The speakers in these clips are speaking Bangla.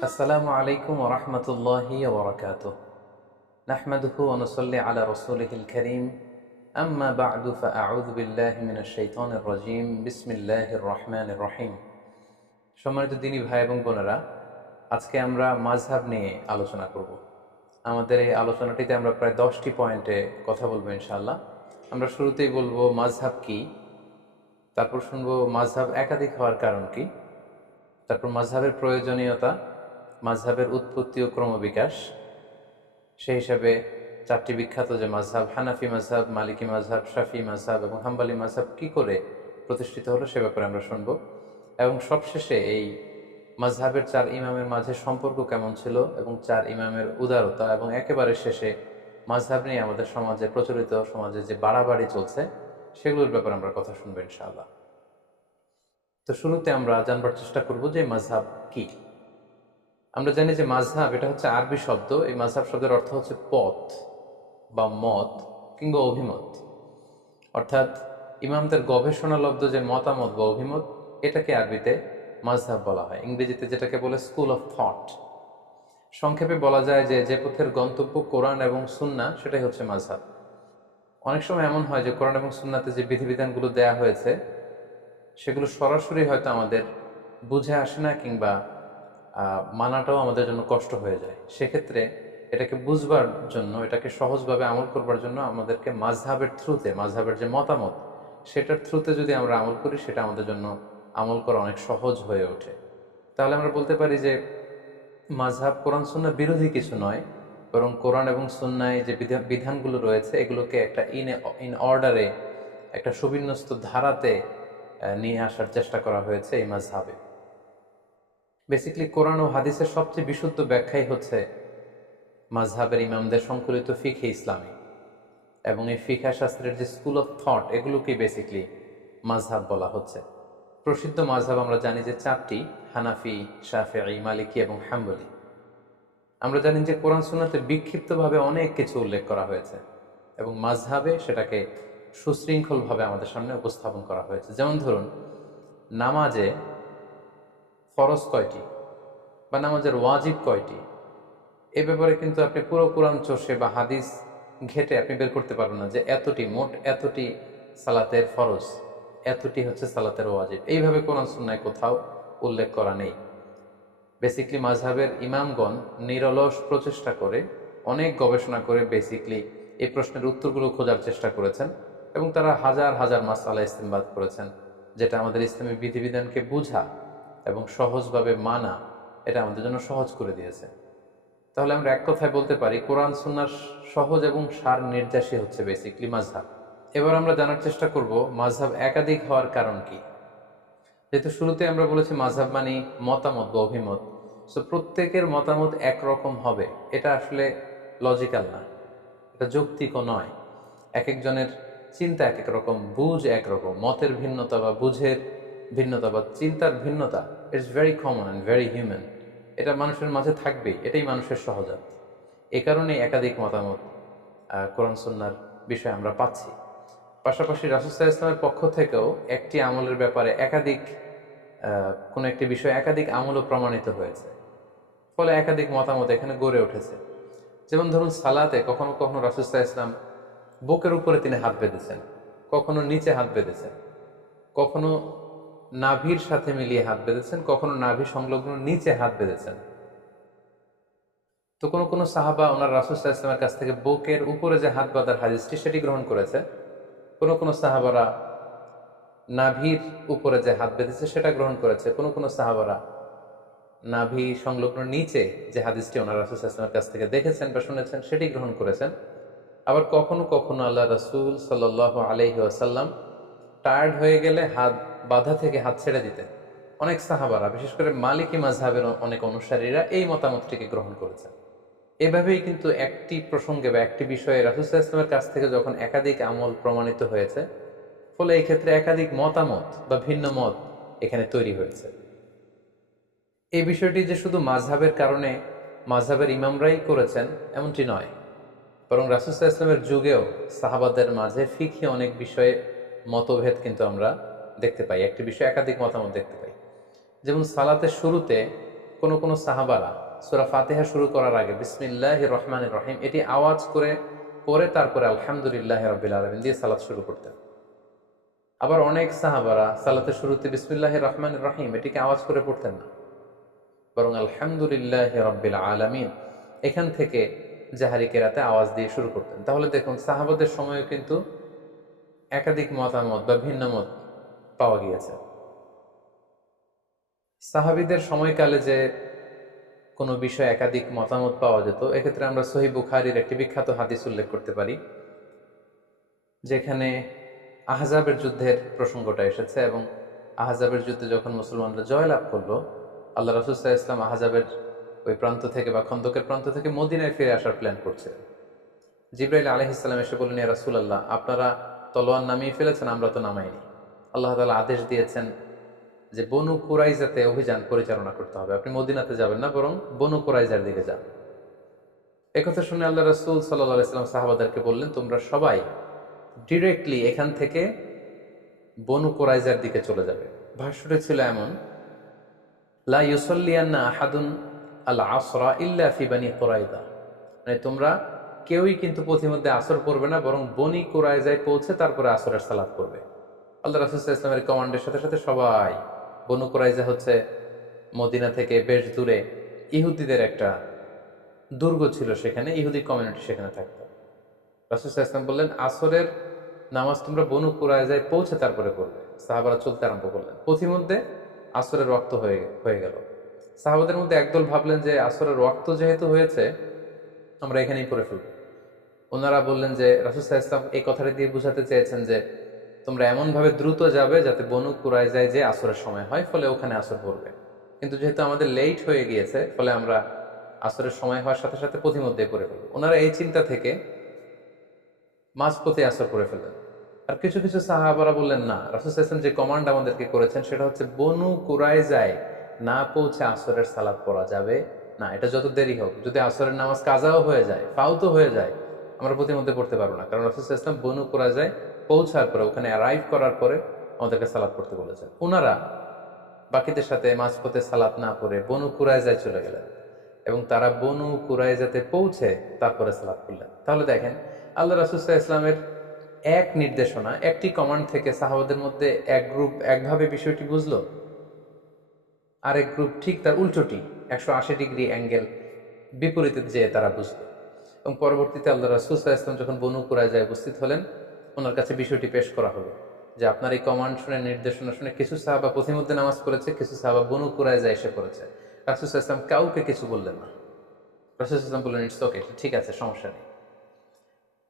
আসসালামু আলাইকুম ওয়া রাহমাতুল্লাহি ওয়া বারাকাতুহু নাহমাদুহু ওয়া নুসাল্লি আলা রাসূলিহিল কারীম আম্মা বা'দু ফাআউযু বিল্লাহি মিনাশ শাইতানির রাজীম বিসমিল্লাহির রহমানির রহিম। সম্মানিত দিনী ভাই এবং বোনেরা, আজকে আমরা মাযহাব নিয়ে আলোচনা করব। আমাদের এই আলোচনাটিতে আমরা প্রায় 10টি পয়েন্টে কথা বলবো ইনশাআল্লাহ। আমরা শুরুতেই বলবো মাযহাব কি, তারপর শুনবো মাযহাব একাধিক হওয়ার কারণ কি, তারপর মাযহাবের প্রয়োজনীয়তা, মাযহাবের উৎপত্তি ও ক্রমবিকাশ, সেই হিসাবে চারটি বিখ্যাত যে মাযহাব হানাফি মাযহাব, মালিকি মাযহাব, শাফি মাযহাব এবং হাম্বলি মাযহাব কি করে প্রতিষ্ঠিত হলো সে ব্যাপারে আমরা শুনব। এবং সবশেষে এই মাযহাবের চার ইমামের মাঝে সম্পর্ক কেমন ছিল এবং চার ইমামের উদারতা, এবং একেবারে শেষে মাযহাব নিয়ে আমাদের সমাজে প্রচলিত সমাজে যে বাড়াবাড়ি চলছে সেগুলোর ব্যাপারে আমরা কথা শুনবো ইনশাআল্লাহ। তো শুরুতে আমরা জানবার চেষ্টা করব যে মাযহাব কি। আমরা জানি যে মাযহাব এটা হচ্ছে আরবি শব্দ। এই মাযহাব শব্দের অর্থ হচ্ছে পথ বা মত কিংবা অভিমত, অর্থাৎ ইমামদের গবেষণালব্ধ যে মতামত বা অভিমত, এটাকে আরবিতে মাযহাব বলা হয়। ইংরেজিতে যেটাকে বলে স্কুল অফ থট। সংক্ষেপে বলা যায় যে যে পথের গন্তব্য কোরআন এবং সুন্নাহ, সেটাই হচ্ছে মাযহাব। অনেক সময় এমন হয় যে কোরআন এবং সুন্নাতে যে বিধিবিধানগুলো দেয়া হয়েছে সেগুলো সরাসরি হয়তো আমাদের বুঝে আসে না, কিংবা মানাটাও আমাদের জন্য কষ্ট হয়ে যায়। সেক্ষেত্রে এটাকে বুঝবার জন্য, এটাকে সহজভাবে আমল করবার জন্য আমাদেরকে মাযহাবের থ্রুতে, মাযহাবের যে মতামত সেটার থ্রুতে যদি আমরা আমল করি, সেটা আমাদের জন্য আমল করা অনেক সহজ হয়ে ওঠে। তাহলে আমরা বলতে পারি যে মাযহাব কোরআন সুন্নাহ বিরোধী কিছু নয়, বরং কোরআন এবং সুন্নায় যে বিধানগুলো রয়েছে এগুলোকে একটা ইন অর্ডারে, একটা সুবিন্যস্ত ধারাতে নিয়ে আসার চেষ্টা করা হয়েছে এই মাযহাবে। বেসিক্যালি কোরআন ও হাদিসের সবচেয়ে বিশুদ্ধ ব্যাখ্যাই হচ্ছে মাযহাবের ইমামদের সংকলিত ফিকহে ইসলামী, এবং এই ফিকহ শাস্ত্রের যে স্কুল অফ থট, এগুলোকেই বেসিক্যালি মাযহাব বলা হচ্ছে। প্রসিদ্ধ মাযহাব আমরা জানি যে চারটি: হানাফি, শাফিঈ, মালিকি এবং হাম্বলি। আমরা জানি যে কোরআন সুন্নাতে বিক্ষিপ্তভাবে অনেক কিছু উল্লেখ করা হয়েছে এবং মাযহাবে সেটাকে সুশৃঙ্খলভাবে আমাদের সামনে উপস্থাপন করা হয়েছে। যেমন ধরুন, নামাজে ফরজ কয়টি বা নামাজের ওয়াজিব কয়টি, এ ব্যাপারে কিন্তু আপনি পুরো কোরআন চষে বা হাদিস ঘেটে আপনি বের করতে পারবেন না যে এতটি, মোট এতটি সালাতের ফরজ, এতটি হচ্ছে সালাতের ওয়াজিব। এইভাবে কোরআন সুন্নায় কোথাও উল্লেখ করা নেই। বেসিকলি মাযহাবের ইমামগণ নিরলস প্রচেষ্টা করে, অনেক গবেষণা করে বেসিকলি এই প্রশ্নের উত্তরগুলো খোঁজার চেষ্টা করেছেন, এবং তারা হাজার হাজার মাসআলা ইস্তেমবাদ করেছেন, যেটা আমাদের ইসলামী বিধিবিধানকে বুঝা এবং সহজভাবে মানা, এটা আমাদের জন্য সহজ করে দিয়েছে। তাহলে আমরা এক কথায় বলতে পারি কোরআন সুন্নাহর সহজ এবং সার নির্যাসী হচ্ছে বেসিকলি মাযহাব। এবার আমরা জানার চেষ্টা করব মাযহাব একাধিক হওয়ার কারণ কি। যেহেতু শুরুতে আমরা বলেছি মাযহাব মানে মতামত বা অভিমত, সো প্রত্যেকের মতামত একরকম হবে এটা আসলে লজিক্যাল না, এটা যৌক্তিকও নয়। এক একজনের চিন্তা এক এক রকম, বুঝ একরকম, মতের ভিন্নতা বা বুঝের ভিন্নতা বা চিন্তার ভিন্নতা, it's very common and very human. এটা মানুষের মাঝে থাকবেই, এটাই মানুষের সহজাত। এ কারণেই একাধিক মতামত কোরআন সুন্নাহর বিষয়ে আমরা পাচ্ছি। পাশাপাশি রাসূল সাল্লাল্লাহু আলাইহি ওয়াসাল্লামের পক্ষ থেকেও একটি আমলের ব্যাপারে একাধিক, কোনো একটি বিষয় একাধিক আমলও প্রমাণিত হয়েছে, ফলে একাধিক মতামত এখানে গড়ে উঠেছে। যেমন ধরুন, সালাতে কখনো কখনো রাসূল সাল্লাল্লাহু আলাইহি ওয়াসাল্লাম বুকের উপরে তিনি হাত বেঁধেছেন, কখনো নিচে হাত বেঁধেছেন, কখনো নাভির সাথে মিলিয়ে হাত বেঁধেছেন, কখনো নাভি সংলগ্ন নিচে হাত বেঁধেছেন। তো কোনো কোনো সাহাবা ওনার রাসূল সাল্লাল্লাহু আলাইহি ওয়াসাল্লামের কাছ থেকে বুকের উপরে যে হাত বাঁধার হাদিসটি সেটি গ্রহণ করেছে। কোনো কোনো সাহাবারা নাভির উপরে যে হাত বেঁধেছে সেটা গ্রহণ করেছে। কোনো কোনো সাহাবারা নাভি সংলগ্ন নিচে যে হাদিসটি ওনার রাসূল সাল্লাল্লাহু আলাইহি ওয়াসাল্লামের কাছ থেকে দেখেছেন বা শুনেছেন সেটি গ্রহণ করেছেন। আবার কখনো কখনো আল্লাহ রাসূল সাল্লাল্লাহু আলাইহি ওয়াসাল্লাম টায়ার্ড হয়ে গেলে হাত বাঁধা থেকে হাত ছেড়ে দিতেন। অনেক সাহাবারা, বিশেষ করে মালিকি মাযহাবের অনেক অনুসারীরা এই মতামতটিকে গ্রহণ করেছেন। এভাবেই কিন্তু একটি প্রসঙ্গে বা একটি বিষয়ে রাসূল সাল্লাল্লাহু আলাইহি ওয়াসাল্লামের কাছ থেকে যখন একাধিক আমল প্রমাণিত হয়েছে, ফলে এই ক্ষেত্রে একাধিক মতামত বা ভিন্ন মত এখানে তৈরি হয়েছে। এই বিষয়টি যে শুধু মাযহাবের কারণে মাযহাবের ইমামরাই করেছেন এমনটি নয়, বরং রাসূল সাল্লাল্লাহু আলাইহি ওয়াসাল্লামের যুগেও সাহাবাদের মাঝে ফিকহি অনেক বিষয়ে মতভেদ কিন্তু আমরা দেখতে পাই, একটি বিষয়ে একাধিক মতামত দেখতে পাই। যেমন সালাতের শুরুতে কোন কোন সাহাবারা সূরা ফাতিহা শুরু করার আগে বিসমিল্লাহির রহমানির রহিম এটি আওয়াজ করে পরে তারপরে আলহামদুলিল্লাহি রাব্বিল আলামিন দিয়ে সালাত শুরু করতেন। আবার অনেক সাহাবারা সালাতের শুরুতে বিসমিল্লাহির রহমানির রহিম এটিকে আওয়াজ করে পড়তেন না, বরং আলহামদুলিল্লাহি রাব্বিল আলামিন এখান থেকে জাহারি কেরাতে আওয়াজ দিয়ে শুরু করতেন। তাহলে দেখুন সাহাবাদের সময়ও কিন্তু একাধিক মতামত বা ভিন্ন মত পাওয়া গিয়েছে। সাহাবীদের সময়কালে যে কোনো বিষয়ে একাধিক মতামত পাওয়া যেত, এক্ষেত্রে আমরা সহিহ বুখারীর একটি বিখ্যাত হাদিস উল্লেখ করতে পারি, যেখানে আহজাবের যুদ্ধের প্রসঙ্গটা এসেছে এবং আহজাবের যুদ্ধে যখন মুসলমানরা জয়লাভ করলো, আল্লাহ রাসূল সাল্লাল্লাহু আলাইহি ওয়াসাল্লাম আহজাবের ওই প্রান্ত থেকে বা খন্দকের প্রান্ত থেকে মদিনায় ফিরে আসার প্ল্যান করছিলেন। জিবরাইল আলাইহিস সালাম এসে বললেন, ইয়া রাসূলুল্লাহ, আপনারা তলোয়ার নামিয়ে ফেলেছেন, আমরা তো নামাইনি। আল্লাহ তাআলা আদেশ দিয়েছেন যে বনু কুরাইজাতে অভিযান পরিচালনা করতে হবে, আপনি মদিনাতে যাবেন না, বরং বনু কুরাইজার দিকে যান। একথা শুনে আল্লাহ রাসূল সাল্লাল্লাহু আলাইহি ওয়াসাল্লাম সাহাবাদেরকে বললেন, তোমরা সবাই ডিরেক্টলি এখান থেকে বনু কুরাইজার দিকে চলে যাবে। ভাষ্যটা ছিল এমন, লা ইউসাল্লিয়ান্না আহাদুন আল আসরা ইল্লা ফি বানি কুরাইজা, মানে তোমরা কেউই কিন্তু পথিমধ্যে আসর পড়বে না, বরং বনি কুরাইজায় পৌঁছে তারপরে আসরের সালাত করবে। আল্লাহ রাসূল সাল্লাল্লাহু আলাইহি ওয়াসাল্লামের কমান্ডের সাথে সাথে সবাই, বনু কুরাইজা হচ্ছে মদিনা থেকে বেশ দূরে, ইহুদিদের একটা দুর্গ ছিল, সেখানে ইহুদি কমিউনিটি সেখানে থাকতো। রাসূল সাল্লাল্লাহু আলাইহি ওয়াসাল্লাম বললেন, আসরের নামাজ তোমরা বনু কুরাইজায় পৌঁছে তারপরে করবে। সাহাবারা চলতে আরম্ভ করলেন, পথিমধ্যে আসরের ওয়াক্ত হয়ে গেল। সাহাবাদের মধ্যে একদল ভাবলেন যে আসরের ওয়াক্ত যেহেতু হয়েছে, আমরা এখানেই পড়ে ফেলব। ওনারা বললেন যে রাসূল সাল্লাল্লাহু আলাইহি ওয়াসাল্লাম এই কথাটা দিয়ে বুঝাতে চেয়েছেন যে তোমরা এমনভাবে দ্রুত যাবে যাতে বনু কুরাইজায় যে আসরের সময় হয়, ফলে ওখানে আসর পড়বে। কিন্তু যেহেতু আমাদের লেট হয়ে গিয়েছে, ফলে আমরা আসরের সময় হওয়ার সাথে সাথে পথিমধ্যে পড়ে ফেলব। ওনারা এই চিন্তা থেকে মাঝপথে আসর করে ফেললেন। আর কিছু কিছু সাহাবারা বললেন, না, রাসূল সাল্লাল্লাহু আলাইহি ওয়াসাল্লাম যে কমান্ড আমাদেরকে করেছেন সেটা হচ্ছে বনু কুরাইজায় না পৌঁছে আসরের সালাত পড়া যাবে না, এটা যত দেরি হোক, যদি আসরের নামাজ কাজাও হয়ে যায়, ফাউতও হয়ে যায়, আমরা প্রতিমধ্যে পড়তে পারবো না, কারণ রাসূল সাল্লাল্লাহু আলাইহি ওয়াসাল্লাম বনু কুরাইজায় পৌঁছার পরে, ওখানে অ্যারাইভ করার পরে আমাদেরকে সালাত পড়তে বলেছেন। ওনারা বাকিদের সাথে মাঝপথে সালাত না পড়ে বনু কুরাইজায় চলে গেলেন এবং তারা বনু কুরাইজাতে পৌঁছে তারপরে সালাত পড়লেন। তাহলে দেখেন, আল্লাহ রাসূল সাল্লাল্লাহু আলাইহি ওয়াসাল্লামের এক নির্দেশনা, একটি কমান্ড থেকে সাহাবাদের মধ্যে এক গ্রুপ একভাবে বিষয়টি বুঝলো, আরেক গ্রুপ ঠিক তার উল্টোটি 180 ডিগ্রি অ্যাঙ্গেল বিপরীতে যেয়ে তারা বুঝলো। এবং পরবর্তীতে আল্লাহ রাসূল সাল্লাল্লাহু আলাইহি ওয়াসাল্লাম যখন বনু কুরাইজায় উপস্থিত হলেন, ওনার কাছে বিষয়টি পেশ করা হলো যে আপনার এই কমান্ড শুনে, নির্দেশনা শুনে কিছু সাহাবা পথিমধ্যে নামাজ পড়েছে, কিছু সাহাবা বনু কুরাইজায় এসে পড়েছে। রাসূল সাল্লাল্লাহু আলাইহি ওয়াসাল্লাম কাউকে কিছু বললেন না। রাসূল সাল্লাল্লাহু আলাইহি ওয়াসাল্লাম বললেন, ইটস ওকে, ঠিক আছে, সমস্যা নেই।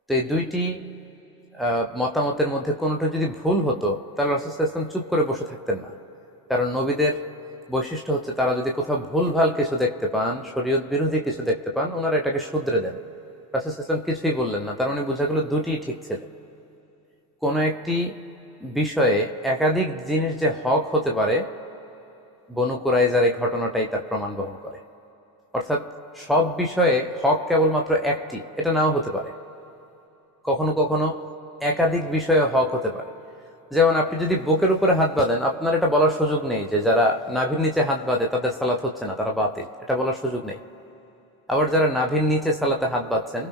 তো এই দুইটি মতামতের মধ্যে কোনোটা যদি ভুল হতো, তাহলে রাসূল সাল্লাল্লাহু আলাইহি ওয়াসাল্লাম চুপ করে বসে থাকতেন না। কারণ নবীদের বৈশিষ্ট্য হচ্ছে তারা যদি কোথাও ভুলভাল কিছু দেখতে পান, শরীয়ত বিরোধী কিছু দেখতে পান, ওনারা এটাকে শুধরে দেন। রাসূল সাল্লাল্লাহু আলাইহি ওয়াসাল্লাম কিছুই বললেন না, তার মানে বোঝা গেল দুটিই ঠিক ছিল। কোনো একটি বিষয়ে একাধিক জিনিস যে হক হতে পারে, বনু কুরাইজার এই ঘটনাটাই তার প্রমাণ বহন করে। অর্থাৎ সব বিষয়ে হক কেবলমাত্র একটি, এটা নাও হতে পারে। কখনো কখনো একাধিক বিষয়ে হক হতে পারে। যেমন আপনি যদি বুকের উপরে হাত বাঁধেন, আপনার এটা বলার সুযোগ নেই যে যারা নাভির নিচে হাত বাঁধে তাদের সালাত হচ্ছে না, তারা বাতিল, এটা বলার সুযোগ নেই। আবার যারা নাভির নিচে সালাতে হাত বাঁধছেন,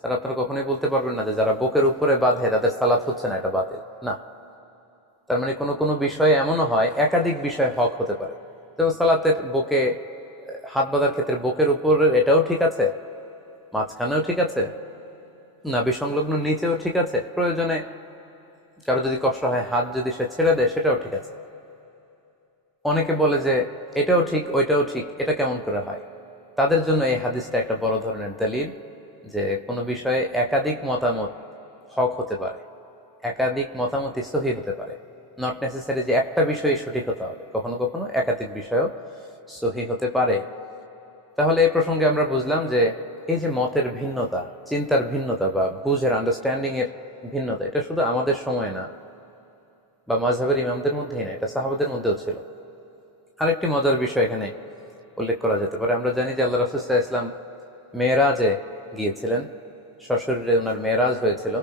তারা আপনারা কখনোই বলতে পারবেন না যে যারা বুকের উপরে বাঁধে তাদের সালাত হচ্ছে না, এটা বাতিল না। তার মানে কোনো কোনো বিষয়ে এমনও হয়, একাধিক বিষয় হক হতে পারে। যেমন সালাতের বুকে হাত বাঁধার ক্ষেত্রে বুকের উপরে এটাও ঠিক আছে, মাঝখানেও ঠিক আছে, নাভি সংলগ্ন নিচেও ঠিক আছে, প্রয়োজনে কারো যদি কষ্ট হয় হাত যদি সে ছেড়ে দেয় সেটাও ঠিক আছে। অনেকে বলে যে এটাও ঠিক ওইটাও ঠিক, এটা কেমন করে হয়? তাদের জন্য এই হাদিসটা একটা বড় ধরনের দলিল যে কোনো বিষয়ে একাধিক মতামত হক হতে পারে, একাধিক মতামতই সহিহ হতে পারে। নট নেসেসারি যে একটা বিষয়ই সঠিক হতে হবে, কখনো কখনো একাধিক বিষয়ও সহিহ হতে পারে। তাহলে এই প্রসঙ্গে আমরা বুঝলাম যে এই যে মতের ভিন্নতা, চিন্তার ভিন্নতা বা বুঝের, আন্ডারস্ট্যান্ডিং এর ভিন্নতা, এটা শুধু আমাদের সময় না বা মাযহাবের ইমামদের মধ্যেই না, এটা সাহাবাদের মধ্যেও ছিল। আরেকটি মজার বিষয় এখানে উল্লেখ করা যেতে পারে। আমরা জানি যে আল্লাহ রাসূল সাল্লাল্লাহু আলাইহি ওয়াসাল্লাম মেরাজে গিয়েছিলেন, সশরীরে ওনার মেরাজ হয়েছিল।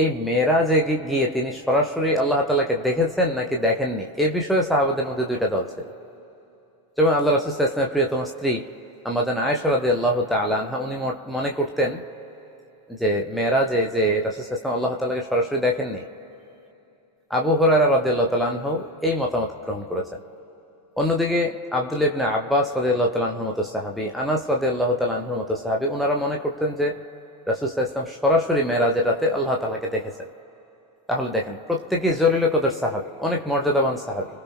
এই মেরাজে গিয়ে তিনি সরাসরি আল্লাহ তাআলাকে দেখেছেন নাকি দেখেননি, এই বিষয়ে সাহাবাদের মধ্যে দুইটা দল ছিল। যেমন আল্লাহ রাসূল সাল্লাল্লাহু আলাইহি ওয়াসাল্লামের প্রিয়তম স্ত্রী আম্মাজান আয়েশা রাদিয়াল্লাহু তাআলা আনহা, উনি মনে করতেন যে মেরাজে যে রাসূল সাল্লাল্লাহু আলাইহি ওয়াসাল্লাম আল্লাহ তাআলাকে সরাসরি দেখেননি। আবু হুরায়রা রাদিয়াল্লাহু তাআলা আনহু এই মতামত গ্রহণ করেছেন। অন্যদিকে আব্দুল্লাহ ইবনে আব্বাস রাদিয়াল্লাহু তাআলা আনহুর মতো সাহাবী, আনাস রাদিয়াল্লাহু তাআলা আনহুর মতো সাহাবী, উনারা মনে করতেন যে রাসূল সাল্লাল্লাহু আলাইহি ওয়াসাল্লাম সরাসরি মেরাজের রাতে আল্লাহ তাআলাকে দেখেছেন। তাহলে দেখেন, প্রত্যেকেই জলিল কদর সাহাবী, অনেক মর্যাদাবান সাহাবী।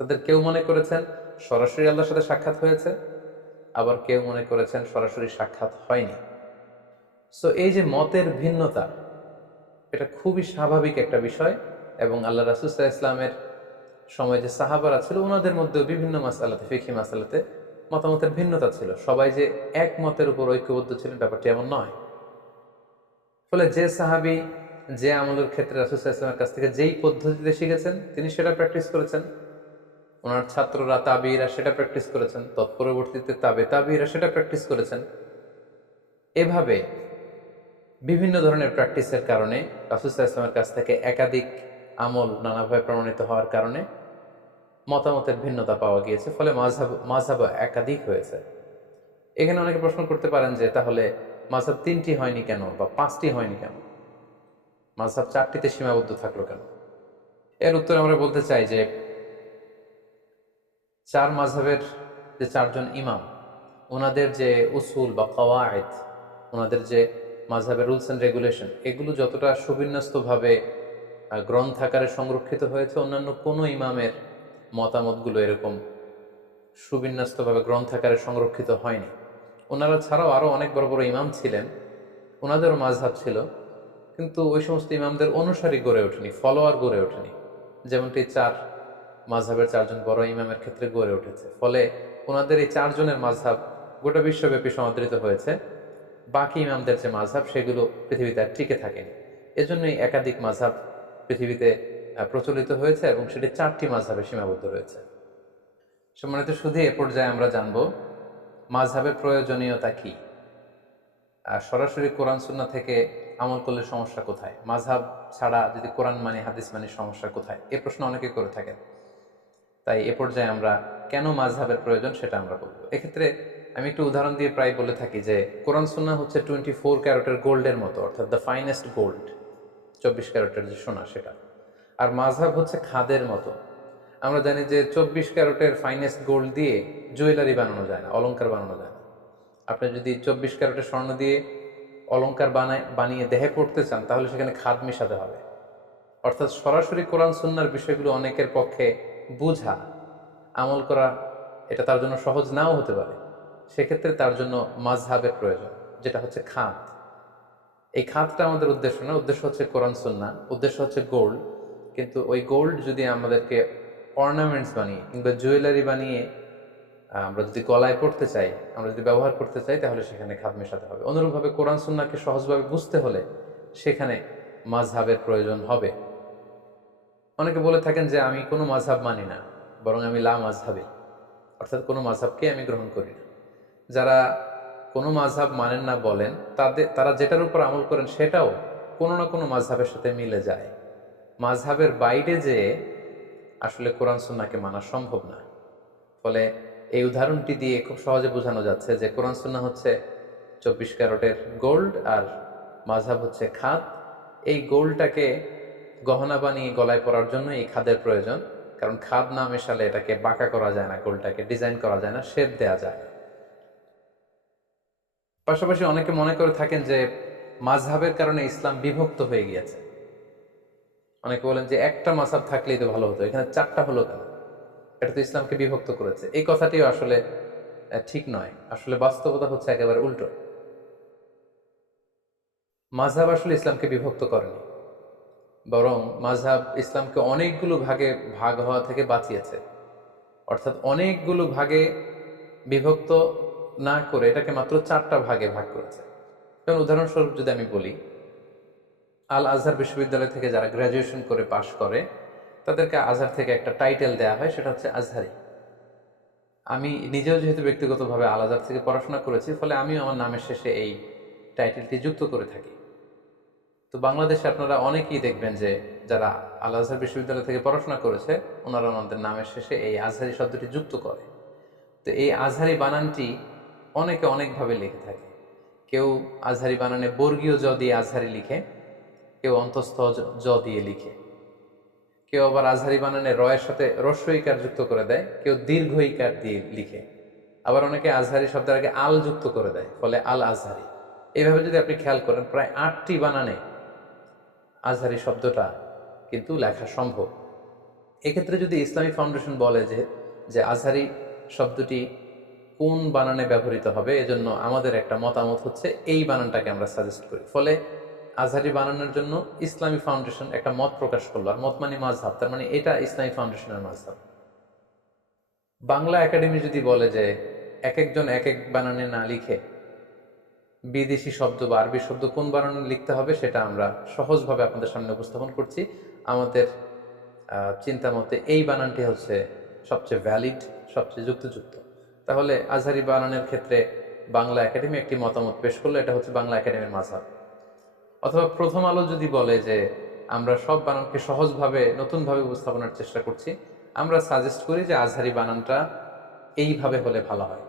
তাদের কেউ মনে করেছেন সরাসরি আল্লাহর সাথে সাক্ষাৎ হয়েছে, আবার কেউ মনে করেছেন সরাসরি সাক্ষাৎ হয়নি। সো এই যে মতের ভিন্নতা, এটা খুবই স্বাভাবিক একটা বিষয়। এবং আল্লাহ রাসূল সাল্লাল্লাহু আলাইহি ওয়াসাল্লামের সময় যে সাহাবারা ছিল, ওনাদের মধ্যেও বিভিন্ন মাসআলাতে, ফিকহি মাসআলাতে মতামতের ভিন্নতা ছিল। সবাই যে এক মতের উপর ঐক্যবদ্ধ ছিলেন ব্যাপারটি এমন নয়। ফলে যে সাহাবী যে আমলের ক্ষেত্রে রাসূল সাল্লাল্লাহু আলাইহি ওয়াসাল্লামের কাছ থেকে যেই পদ্ধতিতে শিখেছেন, তিনি সেটা প্র্যাকটিস করেছেন। ওনার ছাত্ররা তাবিঈরা সেটা প্র্যাকটিস করেছেন, তৎপরবর্তীতে তাবিঈরা সেটা প্র্যাকটিস করেছেন। এভাবে বিভিন্ন ধরনের প্র্যাকটিসের কারণে রাসূল সাল্লাল্লাহু আলাইহি ওয়াসাল্লামের কাছ থেকে একাধিক আমল নানাভাবে প্রমাণিত হওয়ার কারণে মতামতের ভিন্নতা পাওয়া গিয়েছে। ফলে মাযহাব একাধিক হয়েছে। এখানে অনেকে প্রশ্ন করতে পারেন যে তাহলে মাযহাব ৩টি হয়নি কেন, বা ৫টি হয়নি কেন, মাযহাব ৪টিতে সীমাবদ্ধ থাকলো কেন? এর উত্তরে আমরা বলতে চাই যে ৪ মাযহাবের যে ৪ জন ইমাম, ওনাদের যে উসুল বা কওয়ায়েদ, ওনাদের যে মাযহাবের রুলস অ্যান্ড রেগুলেশন, এগুলো যতটা সুবিন্যস্তভাবে গ্রন্থাকারে সংরক্ষিত হয়েছে, অন্যান্য কোনো ইমামের মতামতগুলো এরকম সুবিন্যস্তভাবে গ্রন্থাকারে সংরক্ষিত হয়নি। ওনারা ছাড়াও আরও অনেক বড় বড় ইমাম ছিলেন, ওনাদেরও মাযহাব ছিল, কিন্তু ওই সমস্ত ইমামদের অনুসারী গড়ে ওঠেনি, ফলোয়ার গড়ে ওঠেনি, যেমনটি ৪ মাযহাবের ৪ জন বড় ইমামের ক্ষেত্রে গড়ে উঠেছে। ফলে ওনাদের এই ৪ জনের মাযহাব গোটা বিশ্বব্যাপী সমাদৃত হয়েছে। বাকি ইমামদের যে মাযহাব, সেগুলো পৃথিবীতে আর টিকে থাকেনি। এজন্যই একাধিক মাযহাব পৃথিবীতে প্রচলিত হয়েছে, এবং সেটি ৪টি মাযহাবে সীমাবদ্ধ রয়েছে। সম্মানিত শুধু এ পর্যায়ে আমরা জানব মাযহাবের প্রয়োজনীয়তা কি, আর সরাসরি কোরআন সুন্নাহ থেকে আমল করলে সমস্যা কোথায়, মাযহাব ছাড়া যদি কোরআন মানি হাদিস মানি সমস্যা কোথায়, এই প্রশ্ন অনেকে করে থাকেন। তাই এ পর্যায়ে আমরা কেন মাযহাবের প্রয়োজন সেটা আমরা বলবো। এক্ষেত্রে আমি একটু উদাহরণ দিয়ে প্রায় বলে থাকি যে কোরআন সুন্নাহ হচ্ছে 24 ক্যারেটের গোল্ডের মতো, অর্থাৎ দ্য ফাইনেস্ট গোল্ড, 24 ক্যারেটের যে সোনা সেটা। আর মাযহাব হচ্ছে খাদের মতো। আমরা জানি যে 24 ক্যারেটের ফাইনেস্ট গোল্ড দিয়ে জুয়েলারি বানানো যায় না, অলংকার বানানো যায় না। আপনি যদি 24 ক্যারেটের স্বর্ণ দিয়ে অলংকার বানিয়ে দেহে পড়তে চান, তাহলে সেখানে খাদ মেশাতে হবে। অর্থাৎ সরাসরি কোরআন সুন্নাহর বিষয়গুলো অনেকের পক্ষে বোঝা, আমল করা, এটা তার জন্য সহজ নাও হতে পারে। সেক্ষেত্রে তার জন্য মাযহাবের প্রয়োজন, যেটা হচ্ছে খাদ। এই খাদটা আমাদের উদ্দেশ্য না, উদ্দেশ্য হচ্ছে কোরআন সুন্নাহ, উদ্দেশ্য হচ্ছে গোল্ড। কিন্তু ওই গোল্ড যদি আমাদেরকে অর্নামেন্টস বানিয়ে কিংবা জুয়েলারি বানিয়ে আমরা যদি গলায় পড়তে চাই, আমরা যদি ব্যবহার করতে চাই, তাহলে সেখানে খাদ মেশাতে হবে। অনুরূপভাবে কোরআন সুন্নাহকে সহজভাবে বুঝতে হলে সেখানে মাযহাবের প্রয়োজন হবে। অনেকে বলে থাকেন যে আমি কোনো মাযহাব মানি না, বরং আমি লা মাযহাবী, অর্থাৎ কোনো মাযহাবকে আমি গ্রহণ করি না। যারা কোনো মাযহাব মানেন না বলেন, তারা যেটার উপর আমল করেন সেটাও কোনো না কোনো মাযহাবের সাথে মিলে যায়। মাযহাবের বাইরে যে আসলে কোরআন সুন্নাহকে মানা সম্ভব না। ফলে এই উদাহরণটি দিয়ে খুব সহজে বোঝানো যাচ্ছে যে কোরআন সুন্নাহ হচ্ছে 24 ক্যারেটের গোল্ড, আর মাযহাব হচ্ছে খাদ। এই গোল্ডটাকে গহনা বানিয়ে গলায় পরার জন্য এই খাদের প্রয়োজন, কারণ খাদ না মেশালে এটাকে বাঁকা করা যায় না, গোল্ডটাকে ডিজাইন করা যায় না, শেপ দেওয়া যায় না। পাশাপাশি অনেকে মনে করে থাকেন যে মাযহাবের কারণে ইসলাম বিভক্ত হয়ে গিয়েছে। অনেকে বলেন যে একটা মাযহাব থাকলেই তো ভালো হতো, এখানে 4টা হলো কেন? এটা তো ইসলামকে বিভক্ত করেছে। এই কথাটিও আসলে ঠিক নয়। আসলে বাস্তবতা হচ্ছে একেবারে উল্টো। মাযহাব আসলে ইসলামকে বিভক্ত করেনি, বরং মাযহাব ইসলামকে অনেকগুলো ভাগে ভাগ হওয়া থেকে বাঁচিয়েছে। অর্থাৎ অনেকগুলো ভাগে বিভক্ত না করে এটাকে মাত্র 4টা ভাগে ভাগ করেছে। যেমন উদাহরণস্বরূপ যদি আমি বলি, আল আজহার বিশ্ববিদ্যালয় থেকে যারা গ্র্যাজুয়েশন করে পাশ করে, তাদেরকে আজহার থেকে একটা টাইটেল দেওয়া হয়, সেটা হচ্ছে আজহারি। আমি নিজেও যেহেতু ব্যক্তিগতভাবে আল আজহার থেকে পড়াশোনা করেছি, ফলে আমিও আমার নামের শেষে এই টাইটেলটি যুক্ত করে থাকি। তো বাংলাদেশে আপনারা অনেকেই দেখবেন যে যারা আল আজহার বিশ্ববিদ্যালয় থেকে পড়াশোনা করেছে, ওনারা ওনাদের নামের শেষে এই আজহারি শব্দটি যুক্ত করে। তো এই আজহারি বানানটি অনেকে অনেকভাবে লিখে থাকে। কেউ আজহারি বানানে বর্গীয় জ দিয়ে আজহারি লিখে, কেউ অন্তঃস্থ জ দিয়ে লিখে, কেউ আবার আজহারি বানানে রয়ের সাথে হ্রস্ব ইকার যুক্ত করে দেয়, কেউ দীর্ঘ ইকার দিয়ে লিখে, আবার অনেকে আজহারি শব্দের আগে আল যুক্ত করে দেয়, ফলে আল আজহারি। এইভাবে যদি আপনি খেয়াল করেন, প্রায় 8টি বানানে আজহারি শব্দটা কিন্তু লেখা সম্ভব। এক্ষেত্রে যদি ইসলামী ফাউন্ডেশন বলে যে আজহারি শব্দটি কোন বানানে ব্যবহৃত হবে, এজন্য আমাদের একটা মতামত হচ্ছে এই বানানটাকে আমরা সাজেস্ট করি। ফলে আজহারি বানানোর জন্য ইসলামী ফাউন্ডেশন একটা মত প্রকাশ করলো, আর মত মানে মাযহাব, তার মানে এটা ইসলামী ফাউন্ডেশনের মাযহাব। বাংলা একাডেমি যদি বলে যে এক একজন এক এক বানানে না লিখে বিদেশি শব্দ বা আরবি শব্দ কোন বানানে লিখতে হবে, সেটা আমরা সহজভাবে আপনাদের সামনে উপস্থাপন করছি। আমাদের চিন্তা মতে এই বানানটি হচ্ছে সবচেয়ে ভ্যালিড, সবচেয়ে যুক্তিযুক্ত। তাহলে আজহারি বানানের ক্ষেত্রে বাংলা একাডেমি একটি মতামত পেশ করলো, এটা হচ্ছে বাংলা একাডেমির মাযহাব। অথবা প্রথম আলো যদি বলে যে আমরা সব বানানকে সহজভাবে নতুনভাবে উপস্থাপনের চেষ্টা করছি, আমরা সাজেস্ট করি যে আজহারি বানানটা এইভাবে হলে ভালো হয়,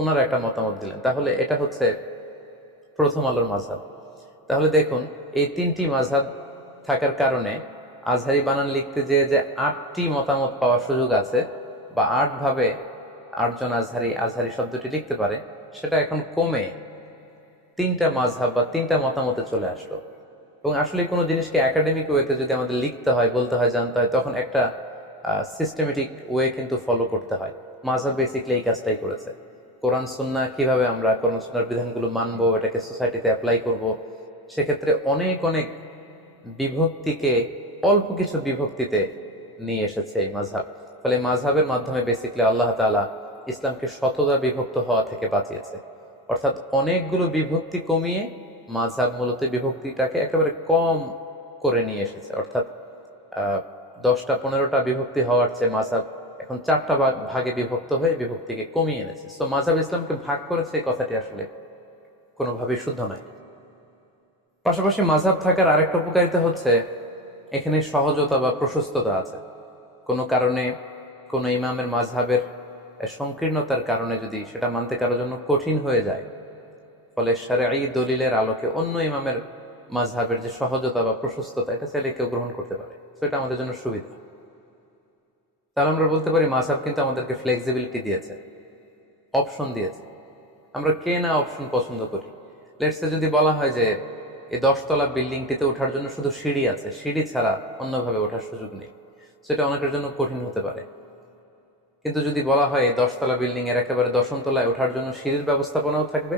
ওনারা একটা মতামত দিলেন, তাহলে এটা হচ্ছে প্রথম আলোর মাযহাব। তাহলে দেখুন, এই 3টি মাযহাব থাকার কারণে আজহারি বানান লিখতে যে 8টি মতামত পাওয়ার সুযোগ আছে, বা 8ভাবে 8জন আজহারি শব্দটি লিখতে পারে, সেটা এখন কমে 3টা মাযহাব বা 3টা মতামতে চলে আসলো। এবং আসলে কোনো জিনিসকে একাডেমিক ওয়েতে যদি আমাদের লিখতে হয়, বলতে হয়, জানতে হয়, তখন একটা সিস্টেমেটিক ওয়ে কিন্তু ফলো করতে হয়। মাযহাব বেসিক্যালি এই কাজটাই করেছে। কোরআন সুন্নাহ কিভাবে আমরা কোরআন সুন্নাহর বিধানগুলো মানবো, এটাকে সোসাইটিতে অ্যাপ্লাই করব, সেক্ষেত্রে অনেক অনেক বিভক্তিকে অল্প কিছু বিভক্তিতে নিয়ে এসেছে এই মাযহাব। ফলে মাযহাবের মাধ্যমে বেসিক্যালি আল্লাহ তাআলা ইসলামকে শতদা বিভক্ত হওয়া থেকে বাঁচিয়েছে। অর্থাৎ অনেকগুলো বিভক্তি কমিয়ে মাযহাব মূলত বিভক্তিটাকে একেবারে কম করে নিয়ে এসেছে। অর্থাৎ 10টা 15টা বিভক্তি হওয়ার চেয়ে মাযহাব এখন 4টা ভাগে বিভক্ত হয়ে বিভক্তিকে কমিয়ে এনেছে। সো মাযহাব ইসলামকে ভাগ করেছে, এই কথাটি আসলে কোনোভাবেই শুদ্ধ নয়। পাশাপাশি মাযহাব থাকার আরেকটা উপকারিতা হচ্ছে এখানে সহজতা বা প্রশস্ততা আছে। কোনো কারণে কোনো ইমামের মাযহাবের সংকীর্ণতার কারণে যদি সেটা মানতে কারোর জন্য কঠিন হয়ে যায়, ফলে শারঈ দলিলের আলোকে অন্য ইমামের মাযহাবের যে সহজতা বা প্রশস্ততা, এটা চাইলে কেউ গ্রহণ করতে পারে। সো এটা আমাদের জন্য সুবিধা। তাহলে আমরা বলতে পারি মাযহাব কিন্তু আমাদেরকে ফ্লেক্সিবিলিটি দিয়েছে, অপশন দিয়েছে। আমরা কে না অপশন পছন্দ করি। লেটসে যদি বলা হয় যে এই 10তলা বিল্ডিংটিতে ওঠার জন্য শুধু সিঁড়ি আছে, সিঁড়ি ছাড়া অন্যভাবে ওঠার সুযোগ নেই, সেটা অনেকের জন্য কঠিন হতে পারে। কিন্তু যদি বলা হয় এই 10তলা বিল্ডিং এর একেবারে 10ম তলায় ওঠার জন্য সিঁড়ির ব্যবস্থাপনাও থাকবে,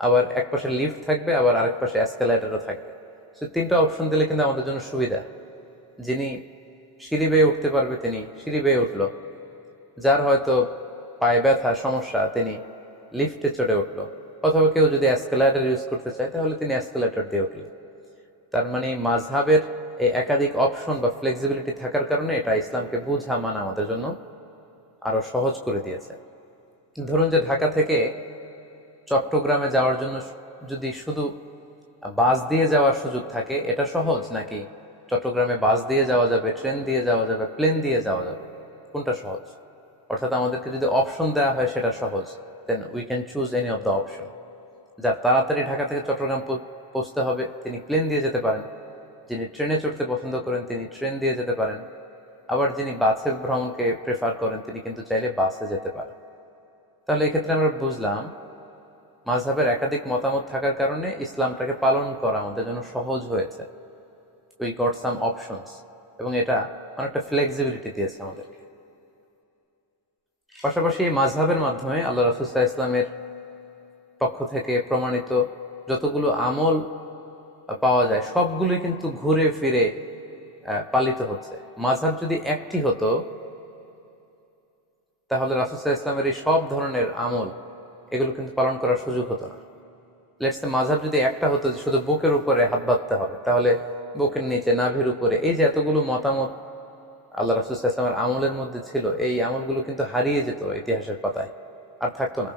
আবার এক পাশে লিফট থাকবে, আবার আরেক পাশে এসকেলেটরও থাকবে, সো 3টা অপশন দিলে কিন্তু আমাদের জন্য সুবিধা। যিনি সিঁড়ি বেয়ে উঠতে পারবে তিনি সিঁড়ি বেয়ে উঠল, যার হয়তো পায়ে ব্যথা সমস্যা তিনি লিফটে চড়ে উঠলো, অথবা কেউ যদি এসকেলেটর ইউজ করতে চায় তাহলে তিনি এসকেলেটর দিয়ে উঠলেন। তার মানে মাযহাবের এই একাধিক অপশন বা ফ্লেক্সিবিলিটি থাকার কারণে এটা ইসলামকে বুঝা মানা আমাদের জন্য আরো সহজ করে দিয়েছে। ধরুন যে ঢাকা থেকে চট্টগ্রামে যাওয়ার জন্য যদি শুধু বাস দিয়ে যাওয়ার সুযোগ থাকে, এটা সহজ, নাকি চট্টগ্রামে বাস দিয়ে যাওয়া যাবে, ট্রেন দিয়ে যাওয়া যাবে, প্লেন দিয়ে যাওয়া যাবে, কোনটা সহজ? অর্থাৎ আমাদেরকে যদি অপশন দেওয়া হয় সেটা সহজ, then we can choose any of the option. যার তাড়াতাড়ি ঢাকা থেকে চট্টগ্রাম পৌঁছতে হবে তিনি প্লেন দিয়ে যেতে পারেন, যিনি ট্রেনে চড়তে পছন্দ করেন তিনি ট্রেন দিয়ে যেতে পারেন, আবার যিনি বাসে ভ্রমণকে প্রেফার করেন তিনি কিন্তু চাইলে বাসে যেতে পারেন। তাহলে এক্ষেত্রে আমরা বুঝলাম মাযহাবের একাধিক মতামত থাকার কারণে ইসলামটাকে পালন করা আমাদের জন্য সহজ হয়েছে। উই গট সাম অপশনস, এবং এটা অনেকটা ফ্লেক্সিবিলিটি দিয়েছে আমাদেরকে। পাশাপাশি এই মাযহাবের মাধ্যমে আল্লাহ রাসূল সাল্লাল্লাহু আলাইহি ওয়াসাল্লামের পক্ষ থেকে প্রমাণিত যতগুলো আমল পাওয়া যায় সবগুলোই কিন্তু ঘুরে ফিরে পালিত হচ্ছে। মাযহাব যদি একটি হতো তাহলে রাসূল সাল্লাল্লাহু আলাইহি ওয়াসাল্লামের এই সব ধরনের আমল এগুলো কিন্তু পালন করার সুযোগ হতো না। লেটস সে মাযহাব যদি একটা হতো যে শুধু বুকের উপরে হাত বাঁধতে হবে, তাহলে বুকের নিচে, নাভির উপরে, এই যে এতগুলো মতামত আল্লাহ রাসূল সাল্লাল্লাহু আলাইহি ওয়াসাল্লামের আমলের মধ্যে ছিল, এই আমলগুলো কিন্তু হারিয়ে যেত ইতিহাসের পাতায়, আর থাকতো না।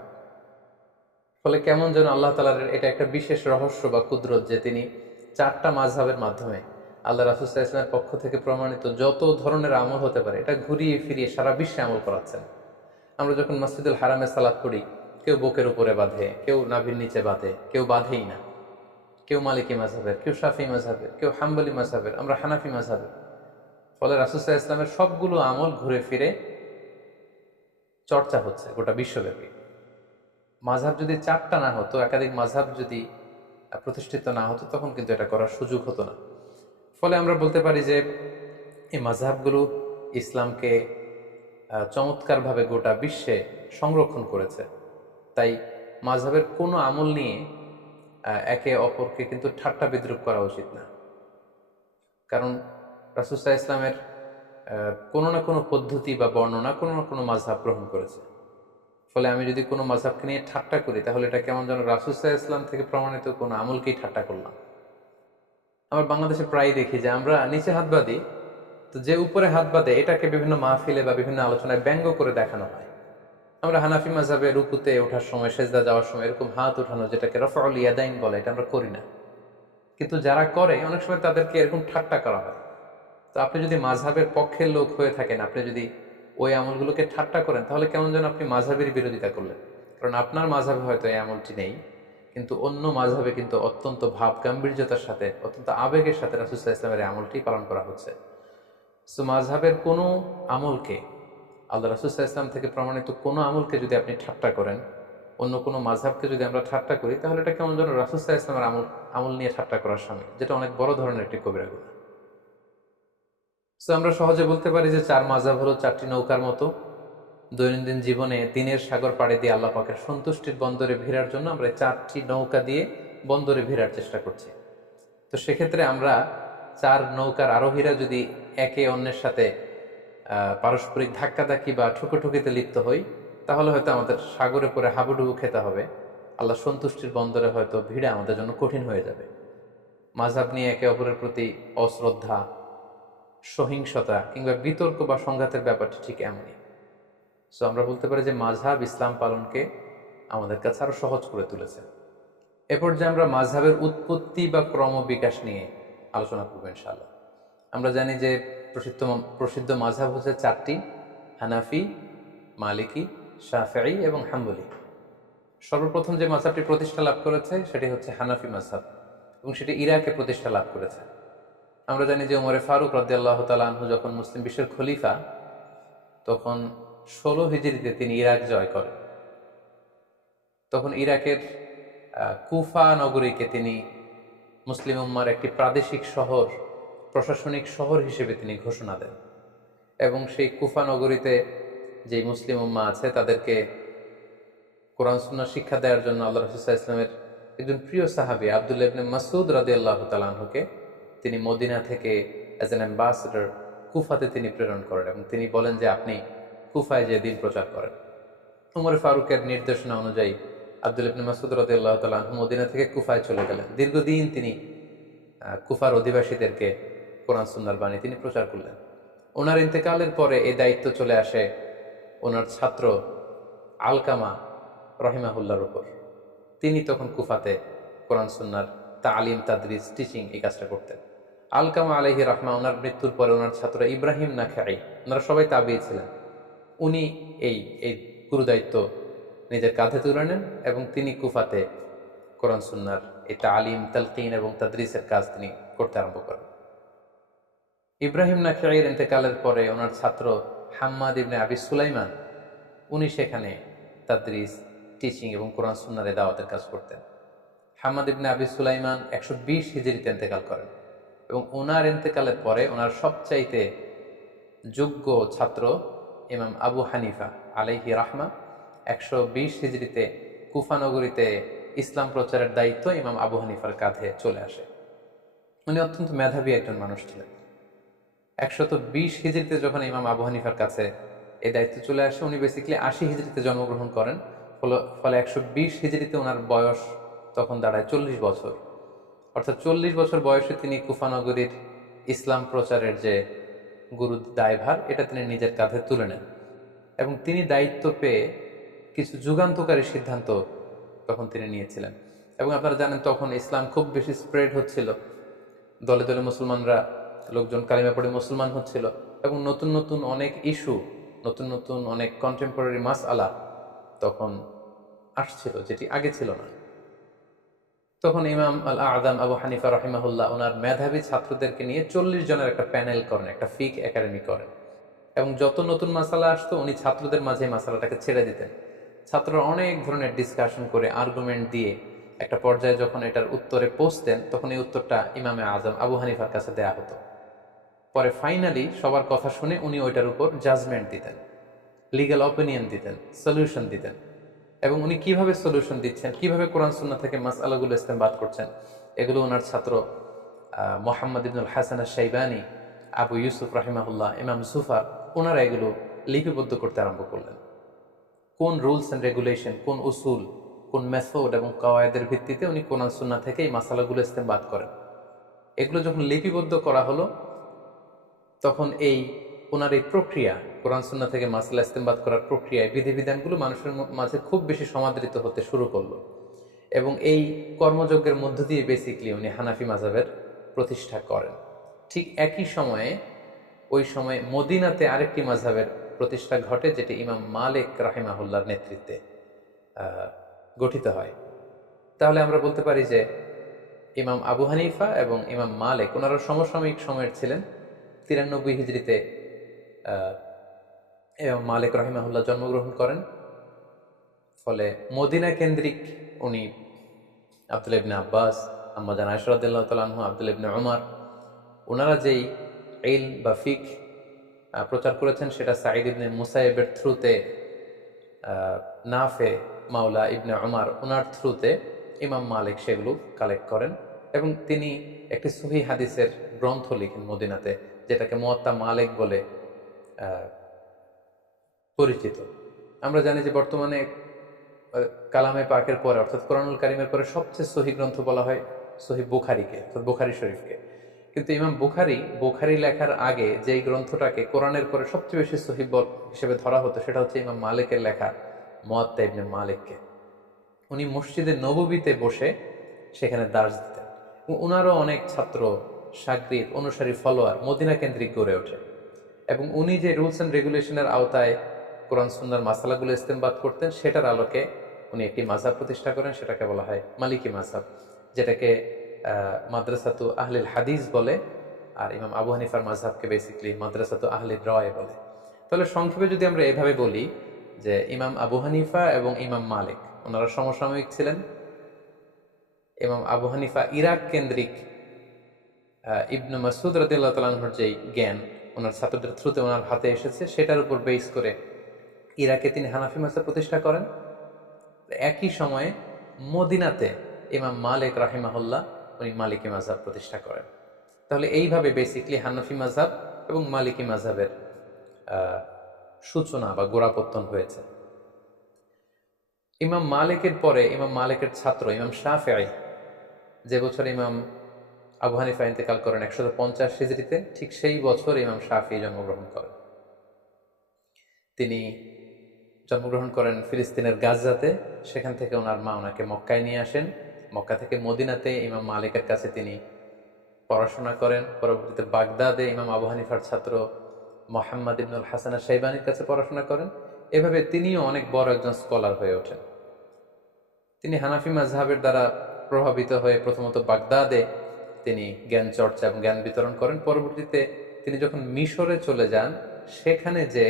ফলে কেমন যেন আল্লাহ তাআলার এটা একটা বিশেষ রহস্য বা কুদরত যে তিনি 4টা মাযহাবের মাধ্যমে আল্লাহ রাসূল সাল্লাল্লাহু আলাইহি ওয়াসাল্লামের পক্ষ থেকে প্রমাণিত যত ধরনের আমল হতে পারে এটা ঘুরিয়ে ফিরিয়ে সারা বিশ্বে আমল করাচ্ছেন। আমরা যখন মসজিদুল হারামে সালাত পড়ি, কেউ বুকের উপরে বাঁধে, কেউ নাভির নিচে বাঁধে, কেউ বাঁধেই না। কেউ মালিকি মাযহাবের, কেউ শাফি মাযহাবের, কেউ হাম্বলি মাযহাবের, আমরা হানাফি মাযহাবের। ফলে রাসূল সাল্লাল্লাহু আলাইহি ওয়াসাল্লামের সবগুলো আমল ঘুরে ফিরে চর্চা হচ্ছে গোটা বিশ্বব্যাপী। মাযহাব যদি চারটা না হতো, একাধিক মাযহাব যদি প্রতিষ্ঠিত না হতো, তখন কিন্তু এটা করার সুযোগ হতো না। ফলে আমরা বলতে পারি যে এই মাযহাবগুলো ইসলামকে চমৎকারভাবে গোটা বিশ্বে সংরক্ষণ করেছে। তাই মাযহাবের কোনো আমল নিয়ে একে অপরকে কিন্তু ঠাট্টা বিদ্রূপ করা উচিত না। কারণ রাসূল সাল্লাল্লাহু আলাইহি ওয়াসাল্লামের কোনো না কোনো পদ্ধতি বা বর্ণনা কোনো না কোনো মাযহাব গ্রহণ করেছে। ফলে আমি যদি কোনো মাযহাবকে নিয়ে ঠাট্টা করি, তাহলে এটা কেমন যেন রাসূল সাল্লাল্লাহু আলাইহি ওয়াসাল্লাম থেকে প্রমাণিত কোনো আমলকেই ঠাট্টা করলাম। আমরা বাংলাদেশে প্রায়ই দেখি যে আমরা নিচে হাত বাঁধি, তো যে উপরে হাত বাঁধে এটাকে বিভিন্ন মাহফিলে বা বিভিন্ন আলোচনায় ব্যঙ্গ করে দেখানো হয়। আমরা হানাফি মাযহাবে রুকুতে ওঠার সময়, সেজদা যাওয়ার সময় এরকম হাত ওঠানো, যেটাকে রাফউল ইয়াদাইন বলে, এটা আমরা করি না। কিন্তু যারা করে অনেক সময় তাদেরকে এরকম ঠাট্টা করা হয়। তো আপনি যদি মাযহাবের পক্ষের লোক হয়ে থাকেন, আপনি যদি ওই আমলগুলোকে ঠাট্টা করেন, তাহলে কেমন যেন আপনি মাযহাবের বিরোধিতা করলেন। কারণ আপনার মাযহাবে হয়তো এই আমলটি নেই, কিন্তু অন্য মাযহাবে কিন্তু অত্যন্ত ভাব গাম্ভীর্যতার সাথে, অত্যন্ত আবেগের সাথে রাসূল সাল্লাল্লাহু আলাইহি ওয়াসাল্লামের এই আমলটি পালন করা হচ্ছে। সো মাযহাবের কোনো আমলকে, আল্লাহ রাসূল সাল্লাল্লাহু আলাইহি ওয়াসাল্লাম থেকে প্রমাণিত কোনো আমলকে যদি আপনি ঠাট্টা করেন, অন্য কোনো মাযহাবকে যদি আমরা ঠাট্টা করি, তাহলে এটা কেমন যেন রাসূল সাল্লাল্লাহু আলাইহি ওয়াসাল্লামের আমল নিয়ে ঠাট্টা করার শামিল, যেটা অনেক বড় ধরনের একটি কবিরা গুনাহ। সো আমরা সহজে বলতে পারি যে চার মাযহাব হলো চারটি নৌকার মতো। দৈনন্দিন জীবনে দিনের সাগর পাড়ি দিয়ে আল্লাহ পাকের সন্তুষ্টির বন্দরে ভিড়ার জন্য আমরা চারটি নৌকা দিয়ে বন্দরে ভিড়ার চেষ্টা করছি। তো সেক্ষেত্রে আমরা চার নৌকার আরোহীরা যদি একে অন্যের সাথে পারস্পরিক ধাক্কাধাক্কি বা ঠুকোঠুকিতে লিপ্ত হই, তাহলে হয়তো আমাদের সাগরে পরে হাবুডুবু খেতে হবে। আল্লাহ সন্তুষ্টির বন্দরে হয়তো ভিড়া আমাদের জন্য কঠিন হয়ে যাবে। মাযহাব নিয়ে একে অপরের প্রতি অশ্রদ্ধা, সহিংসতা কিংবা বিতর্ক বা সংঘাতের ব্যাপারটি ঠিক এমনই। সো আমরা বলতে পারি যে মাযহাব ইসলাম পালনকে আমাদের কাছে আরো সহজ করে তুলেছে। এরপর যে আমরা মাযহাবের উৎপত্তি বা ক্রম বিকাশ নিয়ে আলোচনা করবো ইনশাআল্লাহ। আমরা জানি যে প্রসিদ্ধ মাযহাব হচ্ছে চারটি: হানাফি, মালিকি, শাফিঈ এবং হাম্বলি। সর্বপ্রথম যে মাযহাবটি প্রতিষ্ঠা লাভ করেছে সেটি হচ্ছে হানাফি মাযহাব, এবং সেটি ইরাকে প্রতিষ্ঠা লাভ করেছে। আমরা জানি যে ওমরে ফারুক রাদিয়াল্লাহু তাআলা আনহু যখন মুসলিম বিশ্বের খলিফা, তখন 16 হিজরিতে তিনি ইরাক জয় করেন। তখন ইরাকের কুফা নগরীকে তিনি মুসলিম উম্মার একটি প্রাদেশিক শহর, প্রশাসনিক শহর হিসেবে তিনি ঘোষণা দেন। এবং সেই কুফা নগরীতে যে মুসলিম উম্মা আছে তাদেরকে কোরআন সুন্নাহ শিক্ষা দেওয়ার জন্য আল্লাহ রাসূল সাল্লাল্লাহু আলাইহি ওয়াসাল্লামের একজন প্রিয় সাহাবী আব্দুল্লাহ ইবনে মাসউদ রাদিয়াল্লাহু তাআলা আনহুকে তিনি মদিনা থেকে অ্যাজ অ্যান অ্যাম্বাসেডর কুফাতে তিনি প্রেরণ করেন, এবং তিনি বলেন যে আপনি কুফায় যে দিন প্রচার করেন। ওমর ফারুকের নির্দেশনা অনুযায়ী আব্দুল্লাহ ইবনে মাসউদ রাদিয়াল্লাহু তাআলা আনহু মদিনা থেকে কুফায় চলে গেলেন। দীর্ঘদিন তিনি কুফার অধিবাসীদেরকে কোরআন সুন্নাহর বাণী তিনি প্রচার করলেন। ওনার ইন্তেকালের পরে এই দায়িত্ব চলে আসে ওনার ছাত্র আলকামা রহিমাহুল্লাহর উপর। তিনি তখন কুফাতে কোরআন সুন্নাহর তালিম, তাদরিস, টিচিং এই কাজটা করতেন। আলকামা আলাইহি রাহমা ওনার মৃত্যুর পরে ওনার ছাত্র ইব্রাহিম নাখাই, ওনারা সবাই তাবিঈ ছিলেন, উনি এই গুরু দায়িত্ব নিজের কাঁধে তুলে নেন এবং তিনি কুফাতে কোরআন সুন্নাহর এই তালিম, তালকিন এবং তাদরিসের কাজ তিনি করতে আরম্ভ করেন। ইব্রাহিম নাখাইয়ের ইন্তেকালের পরে ওনার ছাত্র হাম্মাদ ইবনে আবি সুলাইমান, উনি সেখানে তাদরিস, টিচিং এবং কোরআন সুন্নাহর দাওয়াতের কাজ করতেন। হাম্মাদ ইবনে আবি সুলাইমান 120 হিজরিতে ইন্তেকাল করেন, এবং ওনার ইন্তেকালের পরে ওনার সবচাইতে যোগ্য ছাত্র ইমাম আবু হানিফা আলাইহি রাহমা 120 হিজরিতে কুফা নগরীতে ইসলাম প্রচারের দায়িত্ব ইমাম আবু হানিফার কাঁধে চলে আসে। উনি অত্যন্ত মেধাবী একজন মানুষ ছিলেন। 120 হিজরিতে যখন ইমাম আবু হানিফার কাছে এই দায়িত্ব চলে আসে, উনি বেসিক্যালি 80 হিজরিতে জন্মগ্রহণ করেন। ফলে 120 হিজরিতে ওনার বয়স তখন দাঁড়ায় 40 বছর। অর্থাৎ 40 বছর বয়সে তিনি কুফা নগরীর ইসলাম প্রচারের যে গুরু দায়ভার, এটা তিনি নিজের কাঁধে তুলে নেন, এবং তিনি দায়িত্ব পেয়ে কিছু যুগান্তকারী সিদ্ধান্ত তখন তিনি নিয়েছিলেন। এবং আপনারা জানেন তখন ইসলাম খুব বেশি স্প্রেড হচ্ছিল, দলে দলে মুসলমানরা, লোকজন কালিমা পড়ে মুসলমান হচ্ছিল, এবং নতুন নতুন অনেক ইস্যু নতুন নতুন অনেক কন্টেম্পোরারি মাসআলা তখন আসছিল, যেটি আগে ছিল না। তখন ইমাম আল আযম আবু হানিফা রাহিমাহুল্লাহ ওনার মেধাবী ছাত্রদেরকে নিয়ে 40 জনের একটা প্যানেল করেন, একটা ফিক একাডেমি করেন, এবং যত নতুন মাসালা আসতো উনি ছাত্রদের মাঝে মাসালাটাকে ছেড়ে দিতেন। ছাত্ররা অনেক ধরনের ডিসকাশন করে আর্গুমেন্ট দিয়ে একটা পর্যায়ে যখন এটার উত্তরে পৌঁছতেন, তখন এই উত্তরটা ইমামে আজম আবু হানিফার কাছে দেয়া হতো। পরে ফাইনালি সবার কথা শুনে উনি ওইটার উপর জাজমেন্ট দিতেন, লিগ্যাল অপিনিয়ন দিতেন, সলিউশন দিতেন। এবং উনি কিভাবে সলিউশন দিচ্ছেন, কিভাবে কোরআন সুন্নাহ থেকে মাসআলাগুলো ইস্তেমবাদ করছেন, এগুলো ওনার ছাত্র মোহাম্মদ ইবনুল হাসান আশ-শাইবানি, আবু ইউসুফ রাহিমাহুল্লাহ, ইমাম জুফার, ওনারা এগুলো লিপিবদ্ধ করতে আরম্ভ করলেন। কোন রুলস অ্যান্ড রেগুলেশন, কোন উসুল, কোন মেথড এবং কাওয়ায়েদের ভিত্তিতে উনি কোরআন সুন্নাহ থেকে এই মাসালাগুলো ইস্তেমবাদ করেন, এগুলো যখন লিপিবদ্ধ করা হলো, তখন এই ওনার এই প্রক্রিয়া, কোরআন সুন্নাহ থেকে মাসআলা ইস্তেমবাদ করার প্রক্রিয়ায় বিধিবিধানগুলো মানুষের মাঝে খুব বেশি সমাদৃত হতে শুরু করলো। এবং এই কর্মযজ্ঞের মধ্য দিয়ে বেসিকলি উনি হানাফি মাযহাবের প্রতিষ্ঠা করেন। ঠিক একই সময়ে ওই সময় মদিনাতে আরেকটি মাযহাবের প্রতিষ্ঠা ঘটে, যেটি ইমাম মালিক রাহিমাহুল্লাহর নেতৃত্বে গঠিত হয়। তাহলে আমরা বলতে পারি যে ইমাম আবু হানিফা এবং ইমাম মালিক ওনারা সমসাময়িক সময়ের ছিলেন। 93 হিজরিতে ইমাম মালিক রাহিমাহুল্লাহ জন্মগ্রহণ করেন। ফলে মদিনা কেন্দ্রিক উনি আব্দুল্লাহ ইবনে আব্বাস, আম্মাজান আয়েশা রাদিয়াল্লাহু তাআলা আনহু, আব্দুল্লাহ ইবনে উমর, ওনারা যেই ইলম বা ফিক প্রচার করেছেন, সেটা সাঈদ ইবনে মুসাইয়েবের থ্রুতে, নাফে মাওলা ইবনে উমর ওনার থ্রুতে ইমাম মালিক সেগুলো কালেক্ট করেন। এবং তিনি একটি সহিহ হাদিসের গ্রন্থ লিখেন মদিনাতে, যেটাকে মুয়াত্তা মালিক বলে পরিচিত। আমরা জানি যে বর্তমানে কালামে পাকের পরে, অর্থাৎ কোরআনুল কারীমের পরে সবচেয়ে সহিহ গ্রন্থ বলা হয় সহিহ বুখারীকে, অর্থাৎ বুখারী শরীফকে। কিন্তু ইমাম বুখারী লেখার আগে যেই গ্রন্থটাকে কোরআনের পরে সবচেয়ে বেশি সহিহ হিসেবে ধরা হতো, সেটা হচ্ছে ইমাম মালিকের লেখা মুয়াত্তা ইবনে মালিককে। উনি মসজিদে নববীতে বসে সেখানে দার্স দিতেন। উনারও অনেক ছাত্র, শাগরিদ, অনুসারী, ফলোয়ার মদিনা কেন্দ্রিক গড়ে ওঠে। এবং উনি যে রুলস অ্যান্ড রেগুলেশনের আওতায় কোরআন সুন্নাহর মাসালাগুলো ইস্তেমবাদ করতেন, সেটার আলোকে উনি একটি মাযহাব প্রতিষ্ঠা করেন, সেটাকে বলা হয় মালিকি মাযহাব, যেটাকে মাদ্রাসাতু আহলিল হাদিস বলে। আর ইমাম আবু হানিফার মাযহাবকে বেসিক্যালি মাদ্রাসাতু আহলির রায় বলে। তাহলে সংক্ষেপে যদি আমরা এভাবে বলি যে ইমাম আবু হানিফা এবং ইমাম মালিক ওনারা সমসাময়িক ছিলেন। ইমাম আবু হানিফা ইরাক কেন্দ্রিক ইবনে মাসউদ রাদিয়াল্লাহু তাআলা আনহুর যেই জ্ঞান ওনার ছাত্রদের থ্রুতে ওনার হাতে এসেছে, সেটার উপর বেস করে ইরাকে তিনি হানাফি মাযহাব প্রতিষ্ঠা করেন। একই সময়ে মদিনাতে ইমাম মালিক রাহিমাহুল্লাহ উনি মালিকি মাযহাব প্রতিষ্ঠা করেন। তাহলে এইভাবে বেসিকলি হানাফি মাযহাব এবং মালিকি মাযহাবের সূচনা বা গোড়াপত্তন হয়েছে। ইমাম মালিকের পরে ইমাম মালিকের ছাত্র ইমাম শাফিঈ, যে বছর ইমাম আবু হানিফা ইন্তেকাল করেন 150 হিজরিতে, ঠিক সেই বছর ইমাম শাফিঈ জন্মগ্রহণ করেন। তিনি জন্মগ্রহণ করেন ফিলিস্তিনের গাজাতে। সেখান থেকে ওনার মা ওনাকে মক্কায় নিয়ে আসেন। মক্কা থেকে মদিনাতে ইমাম মালিকের কাছে তিনি পড়াশোনা করেন। পরবর্তীতে বাগদাদে ইমাম আবু হানিফার ছাত্র মোহাম্মদ ইবনুল হাসান আশ-শাইবানির কাছে পড়াশোনা করেন। এভাবে তিনিও অনেক বড় একজন স্কলার হয়ে ওঠেন। তিনি হানাফি মাযহাবের দ্বারা প্রভাবিত হয়ে প্রথমত বাগদাদে তিনি জ্ঞান চর্চা এবং জ্ঞান বিতরণ করেন। পরবর্তীতে তিনি যখন মিশরে চলে যান, সেখানে যে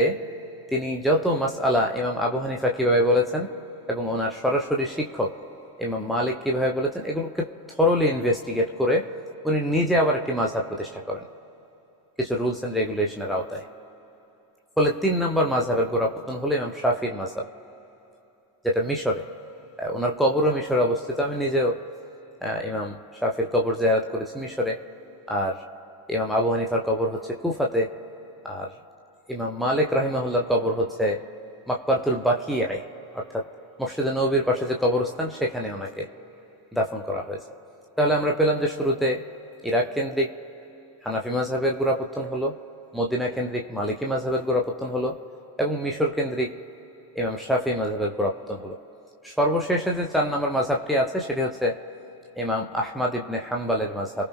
তিনি যত মাসআলা ইমাম আবু হানিফা কিভাবে বলেছেন এবং ওনার সরাসরি শিক্ষক ইমাম মালিক কিভাবে বলেছেন, এগুলোকে থরলি ইনভেস্টিগেট করে উনি নিজে আবার একটি মাযহাব প্রতিষ্ঠা করেন কিছু রুলস অ্যান্ড রেগুলেশনের আওতায়। ফলে 3 নম্বর মাযহাবের গোড়াপত্তন হলো ইমাম শাফির মাযহাব, যেটা মিশরে। ওনার কবরও মিশরে অবস্থিত। আমি নিজেও ইমাম শাফির কবর জিয়ারত করেছি মিশরে। আর ইমাম আবু হানিফার কবর হচ্ছে কুফাতে। আর ইমাম মালিক রাহিমাহুল্লাহর কবর হচ্ছে মাকবারতুল বাকিয়ায়, অর্থাৎ মসজিদে নববীর পাশে যে কবরস্থান, সেখানে ওনাকে দাফন করা হয়েছে। তাহলে আমরা পেলাম যে শুরুতে ইরাক কেন্দ্রিক হানাফি মাযহাবের গোড়াপত্তন হলো, মদিনা কেন্দ্রিক মালিকি মাযহাবের গোড়াপত্তন হলো, এবং মিশর কেন্দ্রিক ইমাম শাফি মাযহাবের গোড়াপত্তন হলো। সর্বশেষে যে 4 নম্বর মাযহাবটি আছে, সেটি হচ্ছে ইমাম আহমদ ইবনে হাম্বলের মাযহাব।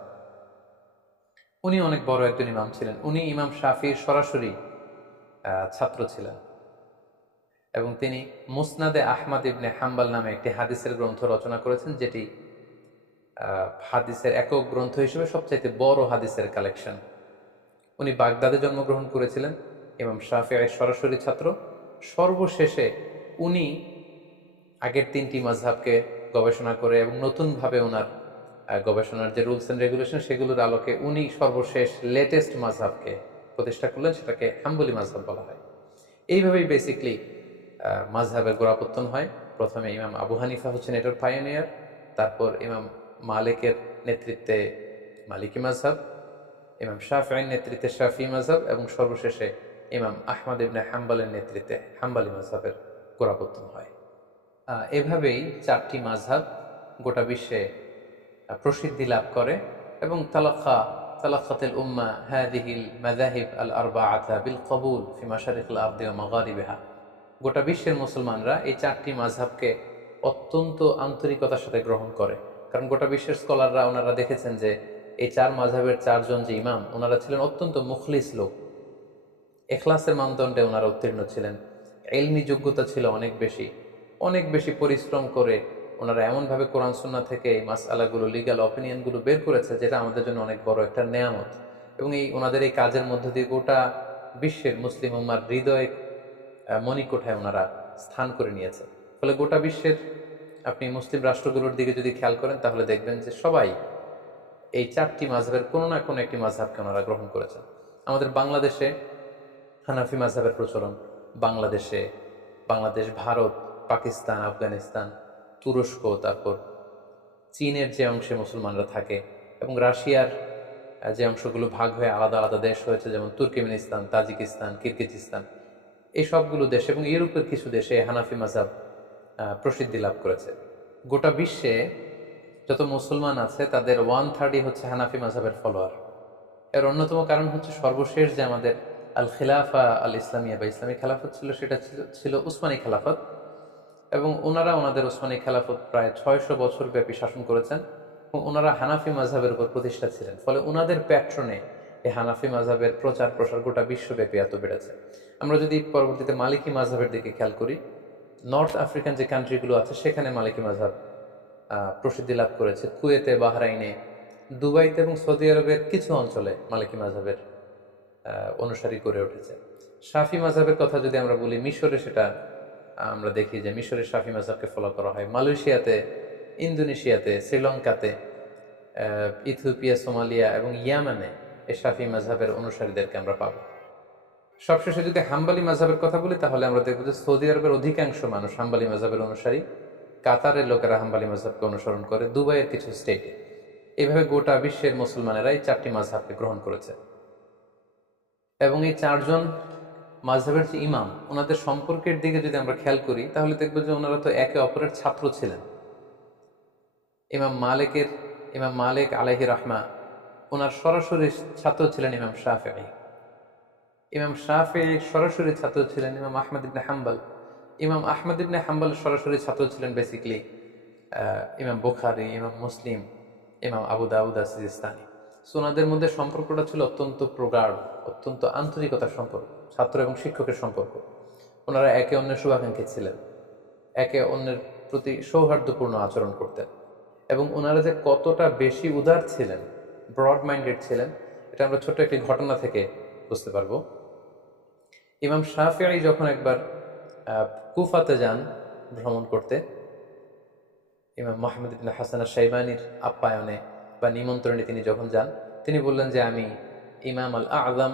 উনি অনেক বড় একজন ইমাম ছিলেন। উনি ইমাম শাফির সরাসরি ছাত্র ছিলেন এবং তিনি মুসনাদে আহমদ ইবনে হাম্বাল নামে একটি হাদিসের গ্রন্থ রচনা করেছেন, যেটি হাদিসের একক গ্রন্থ হিসেবে সবচাইতে বড় হাদিসের কালেকশন। উনি বাগদাদে জন্মগ্রহণ করেছিলেন, ইমাম শাফিঈর সরাসরি ছাত্র। সর্বশেষে উনি আগের 3টি মাযহাবকে গবেষণা করে এবং নতুনভাবে ওনার গবেষণার যে রুলস অ্যান্ড রেগুলেশন সেগুলোর আলোকে উনি সর্বশেষ লেটেস্ট মাযহাবকে প্রতিষ্ঠা করলেন, সেটাকে হাম্বলি মাযহাব বলা হয়। এইভাবেই বেসিকলি মাযহাবের গোড়াপত্তন হয়। প্রথমে ইমাম আবু হানিফা হচ্ছেন এটার পায়োনিয়ার, তারপর ইমাম মালিকের নেতৃত্বে মালিকি মাযহাব, ইমাম শাফিঈর নেতৃত্বে শাফিঈ মাযহাব এবং সর্বশেষে ইমাম আহমদ ইবনে হাম্বলের নেতৃত্বে হাম্বলি মাযহাবের গোড়াপত্তন হয়। এভাবেই 4টি মাযহাব গোটা বিশ্বে প্রসিদ্ধি লাভ করে এবং তালাক্কাতিল উম্মাহ হাযিহিল মাযাহিব আল আরবাআতা বিল কবুল ফি মাশারিকিল আরদি ওয়া মাগারিবিহা। গোটা বিশ্বের মুসলমানরা এই 4টি মাযহাবকে অত্যন্ত আন্তরিকতার সাথে গ্রহণ করে, কারণ গোটা বিশ্বের স্কলাররা ওনারা দেখেছেন যে এই 4 মাযহাবের 4জন যে ইমাম ওনারা ছিলেন অত্যন্ত মুখলিস লোক, ইখলাসের মানদণ্ডে ওনারা উত্তীর্ণ ছিলেন, ইলমি যোগ্যতা ছিল অনেক বেশি পরিশ্রম করে ওনারা এমনভাবে কোরআন সুন্নাহ থেকে এই মাসআলাগুলো, লিগ্যাল অপিনিয়নগুলো বের করেছে যেটা আমাদের জন্য অনেক বড় একটা নেয়ামত। এবং ওনাদের এই কাজের মধ্য দিয়ে গোটা বিশ্বের মুসলিম উম্মার হৃদয়ে মণিকোঠায় ওনারা স্থান করে নিয়েছে। ফলে গোটা বিশ্বের আপনি মুসলিম রাষ্ট্রগুলোর দিকে যদি খেয়াল করেন তাহলে দেখবেন যে সবাই এই 4টি মাযহাবের কোনো না কোনো একটি মাযহাবকে ওনারা গ্রহণ করেছেন। আমাদের বাংলাদেশে হানাফি মাযহাবের প্রচলন, বাংলাদেশ, ভারত, পাকিস্তান, আফগানিস্তান, তুরস্ক, তারপর চীনের যে অংশে মুসলমানরা থাকে এবং রাশিয়ার যে অংশগুলো ভাগ হয়ে আলাদা আলাদা দেশ হয়েছে, যেমন তুর্কমেনিস্তান, তাজিকিস্তান, কিরগিজস্তান, এই সবগুলো দেশ এবং ইউরোপের কিছু দেশে হানাফি মাযহাব প্রসিদ্ধি লাভ করেছে। গোটা বিশ্বে যত মুসলমান আছে তাদের 1/3 হচ্ছে হানাফি মাযহাবের ফলোয়ার। এর অন্যতম কারণ হচ্ছে সর্বশেষ যে আমাদের আল খিলাফা আল ইসলামিয়া বা ইসলামী খেলাফত ছিল, সেটা ছিল উসমানী খেলাফত এবং ওনারা ওনাদের উসমানী খেলাফত প্রায় 600 বছর ব্যাপী শাসন করেছেন এবং ওনারা হানাফি মাযহাবের উপর প্রতিষ্ঠা ছিলেন। ফলে ওনাদের প্যাট্রনে এই হানাফি মাযহাবের প্রচার প্রসার গোটা বিশ্বব্যাপী এত বেড়েছে। আমরা যদি পরবর্তীতে মালিকি মাযহাবের দিকে খেয়াল করি, নর্থ আফ্রিকান যে কান্ট্রিগুলো আছে সেখানে মালিকি মাযহাব প্রসিদ্ধি লাভ করেছে। কুয়েতে, বাহরাইনে, দুবাইতে এবং সৌদি আরবের কিছু অঞ্চলে মালিকি মাযহাবের অনুসারী করে উঠেছে। শাফি মাযহাবের কথা যদি আমরা বলি, মিশরে সেটা আমরা দেখি যে মিশরে শাফি মাযহাবকে ফলো করা হয়। মালয়েশিয়াতে, ইন্দোনেশিয়াতে, শ্রীলঙ্কাতে, ইথিওপিয়া, সোমালিয়া এবং ইয়ামানে এই শাফি মাযহাবের অনুসারীদেরকে আমরা পাবো। সবশেষে যদি হাম্বলি মাযহাবের কথা বলি তাহলে আমরা দেখব যে সৌদি আরবের অধিকাংশ মানুষ হাম্বলি মাযহাবের অনুসারী, কাতারের লোকেরা হাম্বলি মাযহাবকে অনুসরণ করে, দুবাইয়ের কিছু স্টেটে। এইভাবে গোটা বিশ্বের মুসলমানেরা এই 4টি মাযহাবকে গ্রহণ করেছে এবং এই 4জন মাযহাবের যে ইমাম ওনাদের সম্পর্কের দিকে যদি আমরা খেয়াল করি তাহলে দেখব যে ওনারা তো একে অপরের ছাত্র ছিলেন। ইমাম মালিক আলাইহি রাহমা ওনার সরাসরি ছাত্র ছিলেন ইমাম শাফিঈ। ইমাম শাফিঈর সরাসরি ছাত্র ছিলেন ইমাম আহমদ ইবনে হাম্বল। ইমাম আহমদ ইবনে হাম্বলের সরাসরি ছাত্র ছিলেন বেসিক্যালি ইমাম বুখারী, ইমাম মুসলিম, ইমাম আবু দাউদ সিজিস্তানি। সো ওনাদের মধ্যে সম্পর্কটা ছিল অত্যন্ত প্রগাঢ়, অত্যন্ত আন্তরিকতার সম্পর্ক, ছাত্র এবং শিক্ষকের সম্পর্ক। ওনারা একে অন্যের শুভাকাঙ্ক্ষী ছিলেন, একে অন্যের প্রতি সৌহার্দ্যপূর্ণ আচরণ করতেন এবং ওনারা যে কতটা বেশি উদার ছিলেন, ব্রড মাইন্ডেড ছিলেন, এটা আমরা ছোট্ট একটি ঘটনা থেকে বুঝতে পারবো। ইমাম শাফিঈ যখন একবার কুফাতে যান ভ্রমণ করতে, ইমাম মুহাম্মদ ইবনে হাসান আশ-শাইবানির আপ্যায়নে বা নিমন্ত্রণে তিনি যখন যান, তিনি বললেন যে আমি ইমাম আল আযম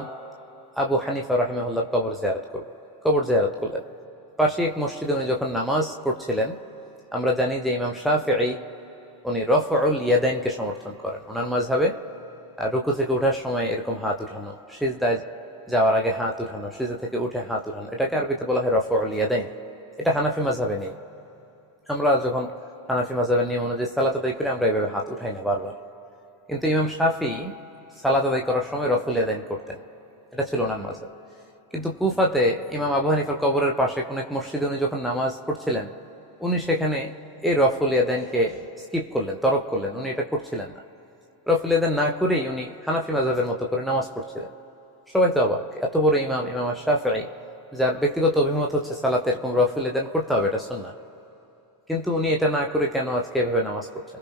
আবু হানিফা রাহিমাহুল্লাহর কবর জিয়ারত করলেন। পাশে এক মসজিদে উনি যখন নামাজ পড়ছিলেন, আমরা জানি যে ইমাম শাফিঈ উনি রফউল ইয়াদাইনকে সমর্থন করেন। ওনার মাযহাবে রুকু থেকে ওঠার সময় এরকম হাত উঠানো, সিজদায় যাওয়ার আগে হাত উঠানো, সিজদা থেকে উঠে হাত উঠানো, এটাকে আরবিতে বলা হয় রফউল ইয়াদাইন। এটা হানাফি মাযহাবে নেই। আমরা যখন হানাফি মাযহাবের নিয়ম অনুযায়ী সালাত আদায় করি আমরা এইভাবে হাত উঠাই না বারবার, কিন্তু ইমাম শাফিঈ সালাত আদায় করার সময় রফউল ইয়াদাইন করতেন। এটা ছিল ওনার মাযহাব। কিন্তু কুফাতে ইমাম আবু হানিফার কবরের পাশে কোন এক মসজিদে উনি যখন নামাজ পড়ছিলেন, উনি সেখানে এই রফউল ইয়াদাইনকে স্কিপ করলেন, তরক করলেন। উনি এটা করছিলেন না। রফউল ইয়াদাইন না করেই উনি হানাফি মাযহাবের মতো করে নামাজ পড়ছিলেন। সবাই তো অবাক, এত বড় ইমাম শাফিঈ যার ব্যক্তিগত অভিমত হচ্ছে সালাতে এরকম রফুল এদান করতে হবে, এটা সুন্নাহ। কিন্তু উনি এটা না করে কেন আজকে এভাবে নামাজ পড়ছেন?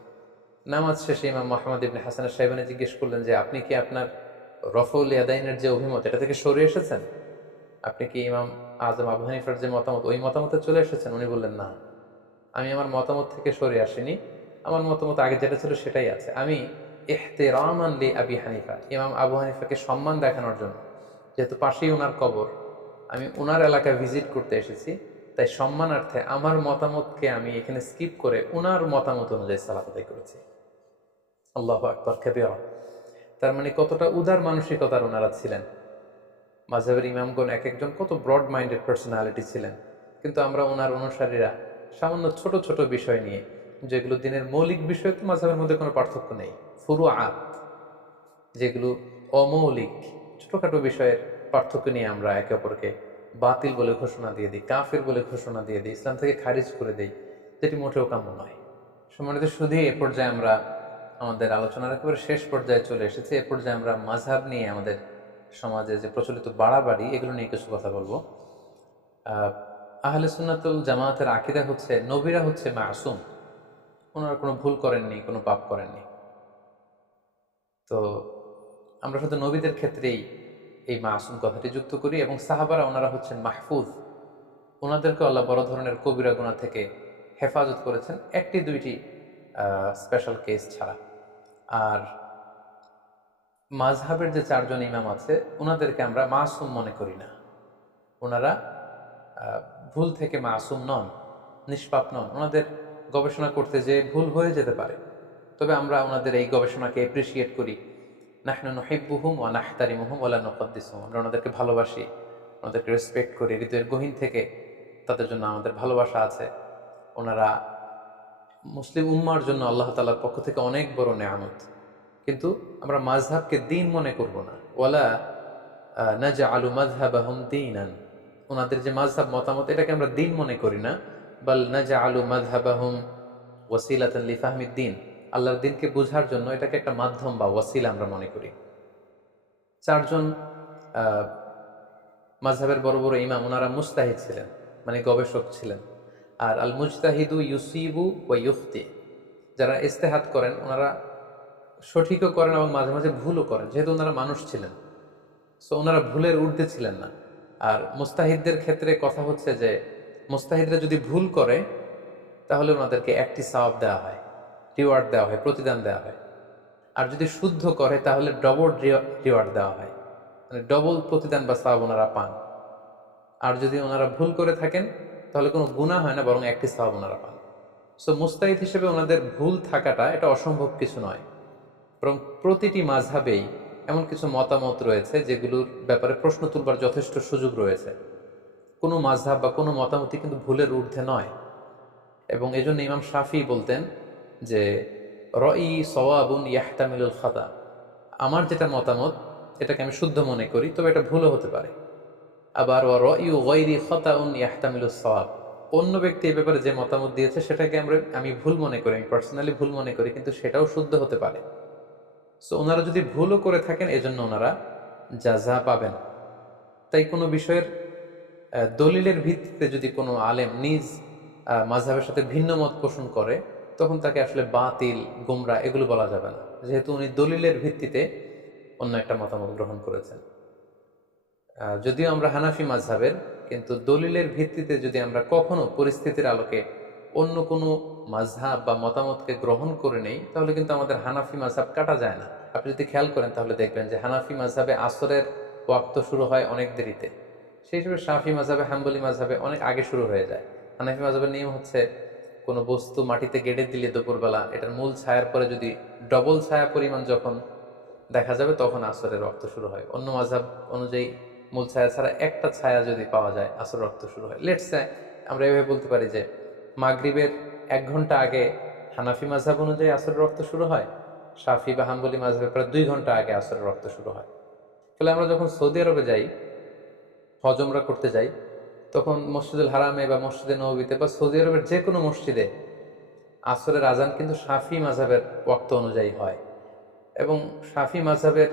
নামাজ শেষে ইমাম মোহাম্মদ ইবনে হাসান সাহেবানি জিজ্ঞেস করলেন যে আপনি কি আপনার রফউল ইয়াদাইনের যে অভিমত এটা থেকে সরে এসেছেন? আপনি কি ইমাম আজম আবু হানিফার যে মতামত ওই মতামতে চলে এসেছেন? উনি বললেন না, আমি আমার মতামত থেকে সরে আসিনি, আমার মতামত আগে যেটা ছিল সেটাই আছে। আমি ইহতিরামান লি আবি হানিফা, ইমাম আবু হানিফাকে সম্মান দেখানোর জন্য, যেহেতু পাশেই ওনার কবর, আমি ওনার এলাকায় ভিজিট করতে এসেছি, তাই সম্মানার্থে আমার মতামতকে আমি এখানে স্কিপ করে ওনার মতামত অনুযায়ী সালাত আদায় করেছি। আল্লাহু আকবার কাবীরা। তার মানে কতটা উদার মানসিকতার ওনারা ছিলেন। মাযহাবের ইমামগণ এক একজন কত ব্রড মাইন্ডেড পার্সোনালিটি ছিলেন, কিন্তু আমরা ওনার অনুসারীরা সামান্য ছোট ছোট বিষয় নিয়ে, যেগুলো দিনের মৌলিক বিষয়, তো মাযহাবের মধ্যে কোনো পার্থক্য নেই, ফুরুআত যেগুলো অমৌলিক ছোটখাটো বিষয়ের পার্থক্য নিয়ে আমরা একে অপরকে বাতিল বলে ঘোষণা দিয়ে দিই, কাফির বলে ঘোষণা দিয়ে দিই, ইসলাম থেকে খারিজ করে দিই, যেটি মোটেও কাম্য নয়। সম্মানিত শুধু এ পর্যায়ে আমরা আমাদের আলোচনার একেবারে শেষ পর্যায়ে চলে এসেছি। এ পর্যায়ে আমরা মাযহাব নিয়ে, আমাদের সমাজে যে প্রচলিত বাড়াবাড়ি, এগুলো নিয়ে কিছু কথা বলবো। আহলে সুন্নাতুল জামায়াতের আকীদা হচ্ছে নবীরা হচ্ছে মাসুম, ওনারা কোনো ভুল করেননি, কোনো পাপ করেননি। তো আমরা শুধু নবীদের ক্ষেত্রেই এই মাসুম কথাটি যুক্ত করি, এবং সাহাবারা ওনারা হচ্ছেন মাহফুজ, ওনাদেরকে আল্লাহ বড় ধরনের কবিরা গুনাহ থেকে হেফাজত করেছেন, একটি দুইটি স্পেশাল কেস ছাড়া। আর মাযহাবের যে চারজন ইমাম আছে ওনাদেরকে আমরা মাসুম মনে করি না, ওনারা ভুল থেকে মাসুম নন, নিষ্পাপ নন। ওনাদের গবেষণা করতে যে ভুল হয়ে যেতে পারে, তবে আমরা ওনাদের এই গবেষণাকে এপ্রিসিয়েট করি। নাহনু নুহিব্বুহুম ওয়া নাহতারিমুহুম ওয়া লা নুকদ্দিসুহুম, আমরা ওনাদেরকে ভালোবাসি, ওনাদেরকে রেসপেক্ট করি, হৃদয়ের গহীন থেকে তাদের জন্য আমাদের ভালোবাসা আছে। ওনারা মুসলিম উম্মার জন্য আল্লাহ তাআলার পক্ষ থেকে অনেক বড় নেয়ামত। কিন্তু আমরা মাযহাবকে দ্বীন মনে করব না। ওয়ালা নাজআলু মাযহাবাহুম দীনান, ওনাদের যে মাযহাব মতামত এটাকে আমরা দ্বীন মনে করি না। বাল নাজআলু মাযহাবাহুম ওয়াসিলাতান লিফাহমিদ দ্বীন, আল্লাহর দ্বীনকে বোঝার জন্য এটাকে একটা মাধ্যম বা ওয়াসিলা আমরা মনে করি। চারজন মাযহাবের বড় বড় ইমাম, ওনারা মুজতাহিদ ছিলেন, মানে গবেষক ছিলেন। আর আল মুজতাহিদু ইউসিবু ওয়া ইউখতি, যারা ইজতিহাদ করেন ওনারা সঠিকও করেন এবং মাঝে মাঝে ভুলও করেন, যেহেতু ওনারা মানুষ ছিলেন, সো ওনারা ভুলের ঊর্ধ্বে ছিলেন না। আর মুস্তাহিদদের ক্ষেত্রে কথা হচ্ছে যে মুস্তাহিদরা যদি ভুল করে তাহলে ওনাদেরকে একটি সওয়াব দেওয়া হয়, রিওয়ার্ড দেওয়া হয়, প্রতিদান দেওয়া হয়। আর যদি শুদ্ধ করে তাহলে ডবল রিওয়ার্ড দেওয়া হয়, মানে ডবল প্রতিদান বা সওয়াব ওনারা পান। আর যদি ওনারা ভুল করে থাকেন তাহলে কোনো গুনাহ হয় না, বরং একটি সওয়াব ওনারা পান। সো মুস্তাহিদ হিসেবে ওনাদের ভুল থাকাটা এটা অসম্ভব কিছু নয়, বরং প্রতিটি মাযহাবেই এমন কিছু মতামত রয়েছে যেগুলোর ব্যাপারে প্রশ্ন তুলবার যথেষ্ট সুযোগ রয়েছে। কোনো মাযহাব বা কোনো মতামতই কিন্তু ভুলের ঊর্ধ্বে নয়। এবং এই জন্য ইমাম শাফি বলতেন যে রই সওয়াবুন ইয়াহতামিলুল খাতা, আমার যেটা মতামত এটাকে আমি শুদ্ধ মনে করি, তবে এটা ভুলও হতে পারে। আবার রইউ গায়রি খাতাউন ইয়াহতামিলুস সওয়াব, অন্য ব্যক্তি এই ব্যাপারে যে মতামত দিয়েছে সেটাকে আমি ভুল মনে করি, আমি পার্সোনালি ভুল মনে করি, কিন্তু সেটাও শুদ্ধ হতে পারে। সো ওনারা যদি ভুলও করে থাকেন এজন্য ওনারা জাযা পাবেন। তাই কোনো বিষয়ের দলিলের ভিত্তিতে যদি কোনো আলেম নিজ মাযহাবের সাথে ভিন্ন মত পোষণ করে, তখন তাকে আসলে বাতিল, গুমরা এগুলো বলা যাবে না, যেহেতু উনি দলিলের ভিত্তিতে অন্য একটা মতামত গ্রহণ করেছেন। যদিও আমরা হানাফি মাযহাবের, কিন্তু দলিলের ভিত্তিতে যদি আমরা কখনো পরিস্থিতির আলোকে অন্য কোনো মাযহাব বা মতামতকে গ্রহণ করে নেই, তাহলে কিন্তু আমাদের হানাফি মাযহাব কাটা যায় না। আপনি যদি খেয়াল করেন তাহলে দেখবেন যে হানাফি মাযহাবে আসরের ওয়াক্ত শুরু হয় অনেক দেরিতে, সেই হিসেবে শাফি মাযহাবে, হাম্বলি মাযহাবে অনেক আগে শুরু হয়ে যায়। হানাফি মাযহাবের নিয়ম হচ্ছে কোনো বস্তু মাটিতে গেড়ে দিলে দুপুরবেলা এটার মূল ছায়ার পরে যদি ডবল ছায়া পরিমাণ যখন দেখা যাবে তখন আসরের ওয়াক্ত শুরু হয়। অন্য মাযহাব অনুযায়ী মূল ছায়া ছাড়া একটা ছায়া যদি পাওয়া যায় আসরের ওয়াক্ত শুরু হয়। লেটস সে আমরা এভাবে বলতে পারি যে মাগরিবের 1 ঘন্টা আগে হানাফি মাযহাব অনুযায়ী আসরের ওয়াক্ত শুরু হয়, শাফি বা হাম্বলি মাযহাবে প্রায় 2 ঘন্টা আগে আসরের ওয়াক্ত শুরু হয়। ফলে আমরা যখন সৌদি আরবে যাই, হজ উমরা করতে যাই, তখন মসজিদুল হারামে বা মসজিদে নববীতে বা সৌদি আরবের যে কোনো মসজিদে আসরের আজান কিন্তু শাফি মাযহাবের ওয়াক্ত অনুযায়ী হয়। এবং শাফি মাযহাবের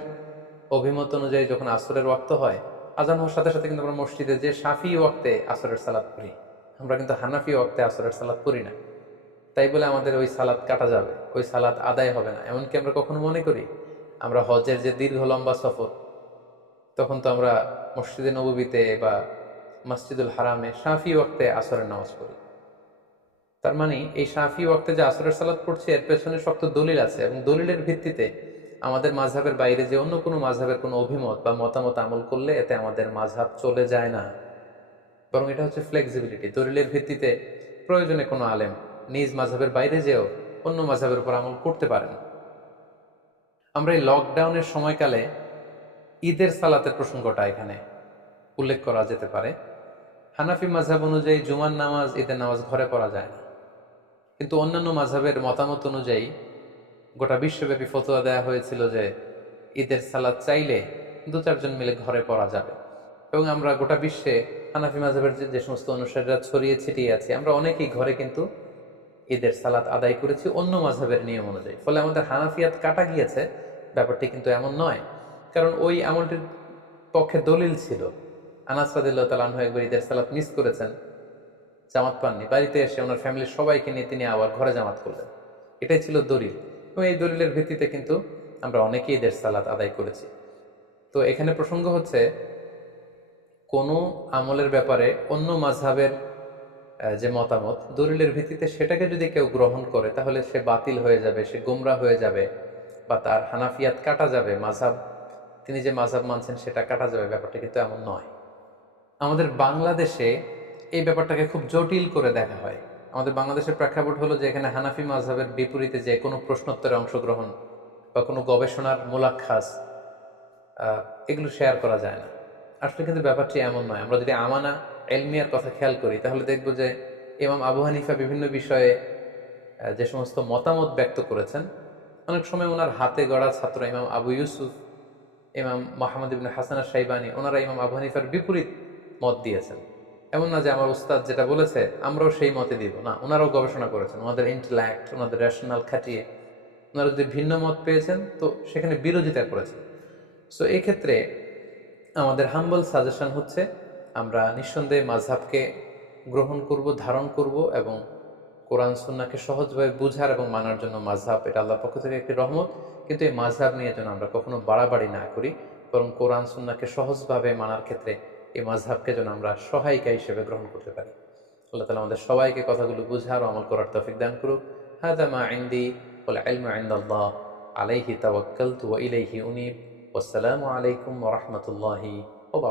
অভিমত অনুযায়ী যখন আসরের ওয়াক্ত হয়, আজান হওয়ার সাথে সাথে কিন্তু আমরা মসজিদে যে শাফি ওয়াক্তে আসরের সালাত পড়ি, আমরা কিন্তু হানাফি ওয়াক্তে আসরের সালাত পড়ি না। তাই বলে আমাদের ওই সালাত কাটা যাবে, ওই সালাত আদায় হবে না, এমনকি আমরা কখনো মনে করি আমরা হজের যে দীর্ঘ লম্বা সফর, তখন তো আমরা মসজিদে নববীতে বা মসজিদুল হারামে শাফি ওয়াক্তে আসরের নামাজ পড়ি। তার মানে এই শাফি ওয়াক্তে যে আসরের সালাত পড়ছে এর পেছনে শক্ত দলিল আছে, এবং দলিলের ভিত্তিতে আমাদের মাযহাবের বাইরে যে অন্য কোনো মাযহাবের কোনো অভিমত বা মতামত আমল করলে এতে আমাদের মাযহাব চলে যায় না, বরং এটা হচ্ছে ফ্লেক্সিবিলিটি। দলিলের ভিত্তিতে প্রয়োজনে কোনো আলেম নিজ মাযহাবের বাইরে যেও অন্য মাযহাবের উপর আমল করতে পারেন। আমরা এই লকডাউনের সময়কালে ঈদের সালাতের প্রসঙ্গটা এখানে উল্লেখ করা যেতে পারে। হানাফি মাযহাব অনুযায়ী জুমার নামাজ, ঈদের নামাজ ঘরে পড়া যায় না, কিন্তু অন্যান্য মাযহাবের মতামত অনুযায়ী গোটা বিশ্বব্যাপী ফতোয়া দেওয়া হয়েছিল যে ঈদের সালাত চাইলে 2-4 জন মিলে ঘরে পড়া যাবে। এবং আমরা গোটা বিশ্বে হানাফি মাযহাবের যে সমস্ত অনুসারীরা ছড়িয়ে ছিটিয়ে আছে, আমরা অনেকেই ঘরে কিন্তু ঈদের সালাত আদায় করেছি অন্য মাযহাবের নিয়ম অনুযায়ী। ফলে আমাদের হানাফিয়াত কাটা গিয়েছে ব্যাপারটি কিন্তু এমন নয়, কারণ ওই আমলটির পক্ষে দলিল ছিল। আনাস রাদিয়াল্লাহু তাআলা আনহু একবার ঈদের সালাত মিস করেছেন, জামাত পাননি, বাড়িতে এসে ওনার ফ্যামিলির সবাইকে নিয়ে তিনি আবার ঘরে জামাত করলেন। এটাই ছিল দলিল, এবং এই দলিলের ভিত্তিতে কিন্তু আমরা অনেকেই ঈদের সালাত আদায় করেছি। তো এখানে প্রসঙ্গ হচ্ছে কোনো আমলের ব্যাপারে অন্য মাযহাবের যে মতামত দলিলের ভিত্তিতে সেটাকে যদি কেউ গ্রহণ করে তাহলে সে বাতিল হয়ে যাবে, সে গোমরা হয়ে যাবে, বা তার হানাফিয়াত কাটা যাবে, মাযহাব তিনি যে মাযহাব মানছেন সেটা কাটা যাবে, ব্যাপারটা কিন্তু এমন নয়। আমাদের বাংলাদেশে এই ব্যাপারটাকে খুব জটিল করে দেখা হয়। আমাদের বাংলাদেশের প্রেক্ষাপট হলো যে এখানে হানাফি মাযহাবের বিপরীতে যে কোনো প্রশ্নোত্তরে অংশগ্রহণ বা কোনো গবেষণার মোলাক্ষাস এগুলো শেয়ার করা যায় না। আসলে কিন্তু ব্যাপারটি এমন নয়। আমরা যদি আমানা এলমিয়ার কথা খেয়াল করি তাহলে দেখব যে ইমাম আবু হানিফা বিভিন্ন বিষয়ে যে সমস্ত মতামত ব্যক্ত করেছেন, অনেক সময় ওনার হাতে গড়া ছাত্র ইমাম আবু ইউসুফ, ইমাম মুহাম্মদ ইবনে হাসান আশ-শাইবানী, ওনারা ইমাম আবু হানিফার বিপরীত মত দিয়েছেন। এমন না যে আমার উস্তাদ যেটা বলেছে আমরাও সেই মতে দিব, না, ওনারাও গবেষণা করেছেন, ওনাদের ইন্টেলেক্ট, ওনাদের রেশনাল খাটিয়ে ওনারা যদি ভিন্ন মত পেয়েছেন তো সেখানে বিরোধিতা করেছেন। সো এই ক্ষেত্রে আমাদের হাম্বল সাজেশন হচ্ছে আমরা নিঃসন্দেহে মাযহাবকে গ্রহণ করব, ধারণ করব, এবং কোরআন সুন্নাহকে সহজভাবে বুঝার এবং মানার জন্য মাযহাব এটা আল্লাহর পক্ষ থেকে একটি রহমত। কিন্তু এই মাযহাব নিয়ে যেন আমরা কখনো বাড়াবাড়ি না করি, বরং কোরআন সুন্নাহকে সহজভাবে মানার ক্ষেত্রে এই মাযহাবকে যেন আমরা সহায়িকা হিসেবে গ্রহণ করতে পারি। আল্লাহ তাআলা আমাদের সবাইকে কথাগুলো বুঝার ও আমল করার তৌফিক দান করুক। হাযা মা ইনদি ওয়াল ইলমু ইনদাল্লাহ আলাইহি তাওয়াক্কালতু ওয়া ইলাইহি উনীব। ওয়াসসালামু আলাইকুম ওয়া রাহমাতুল্লাহি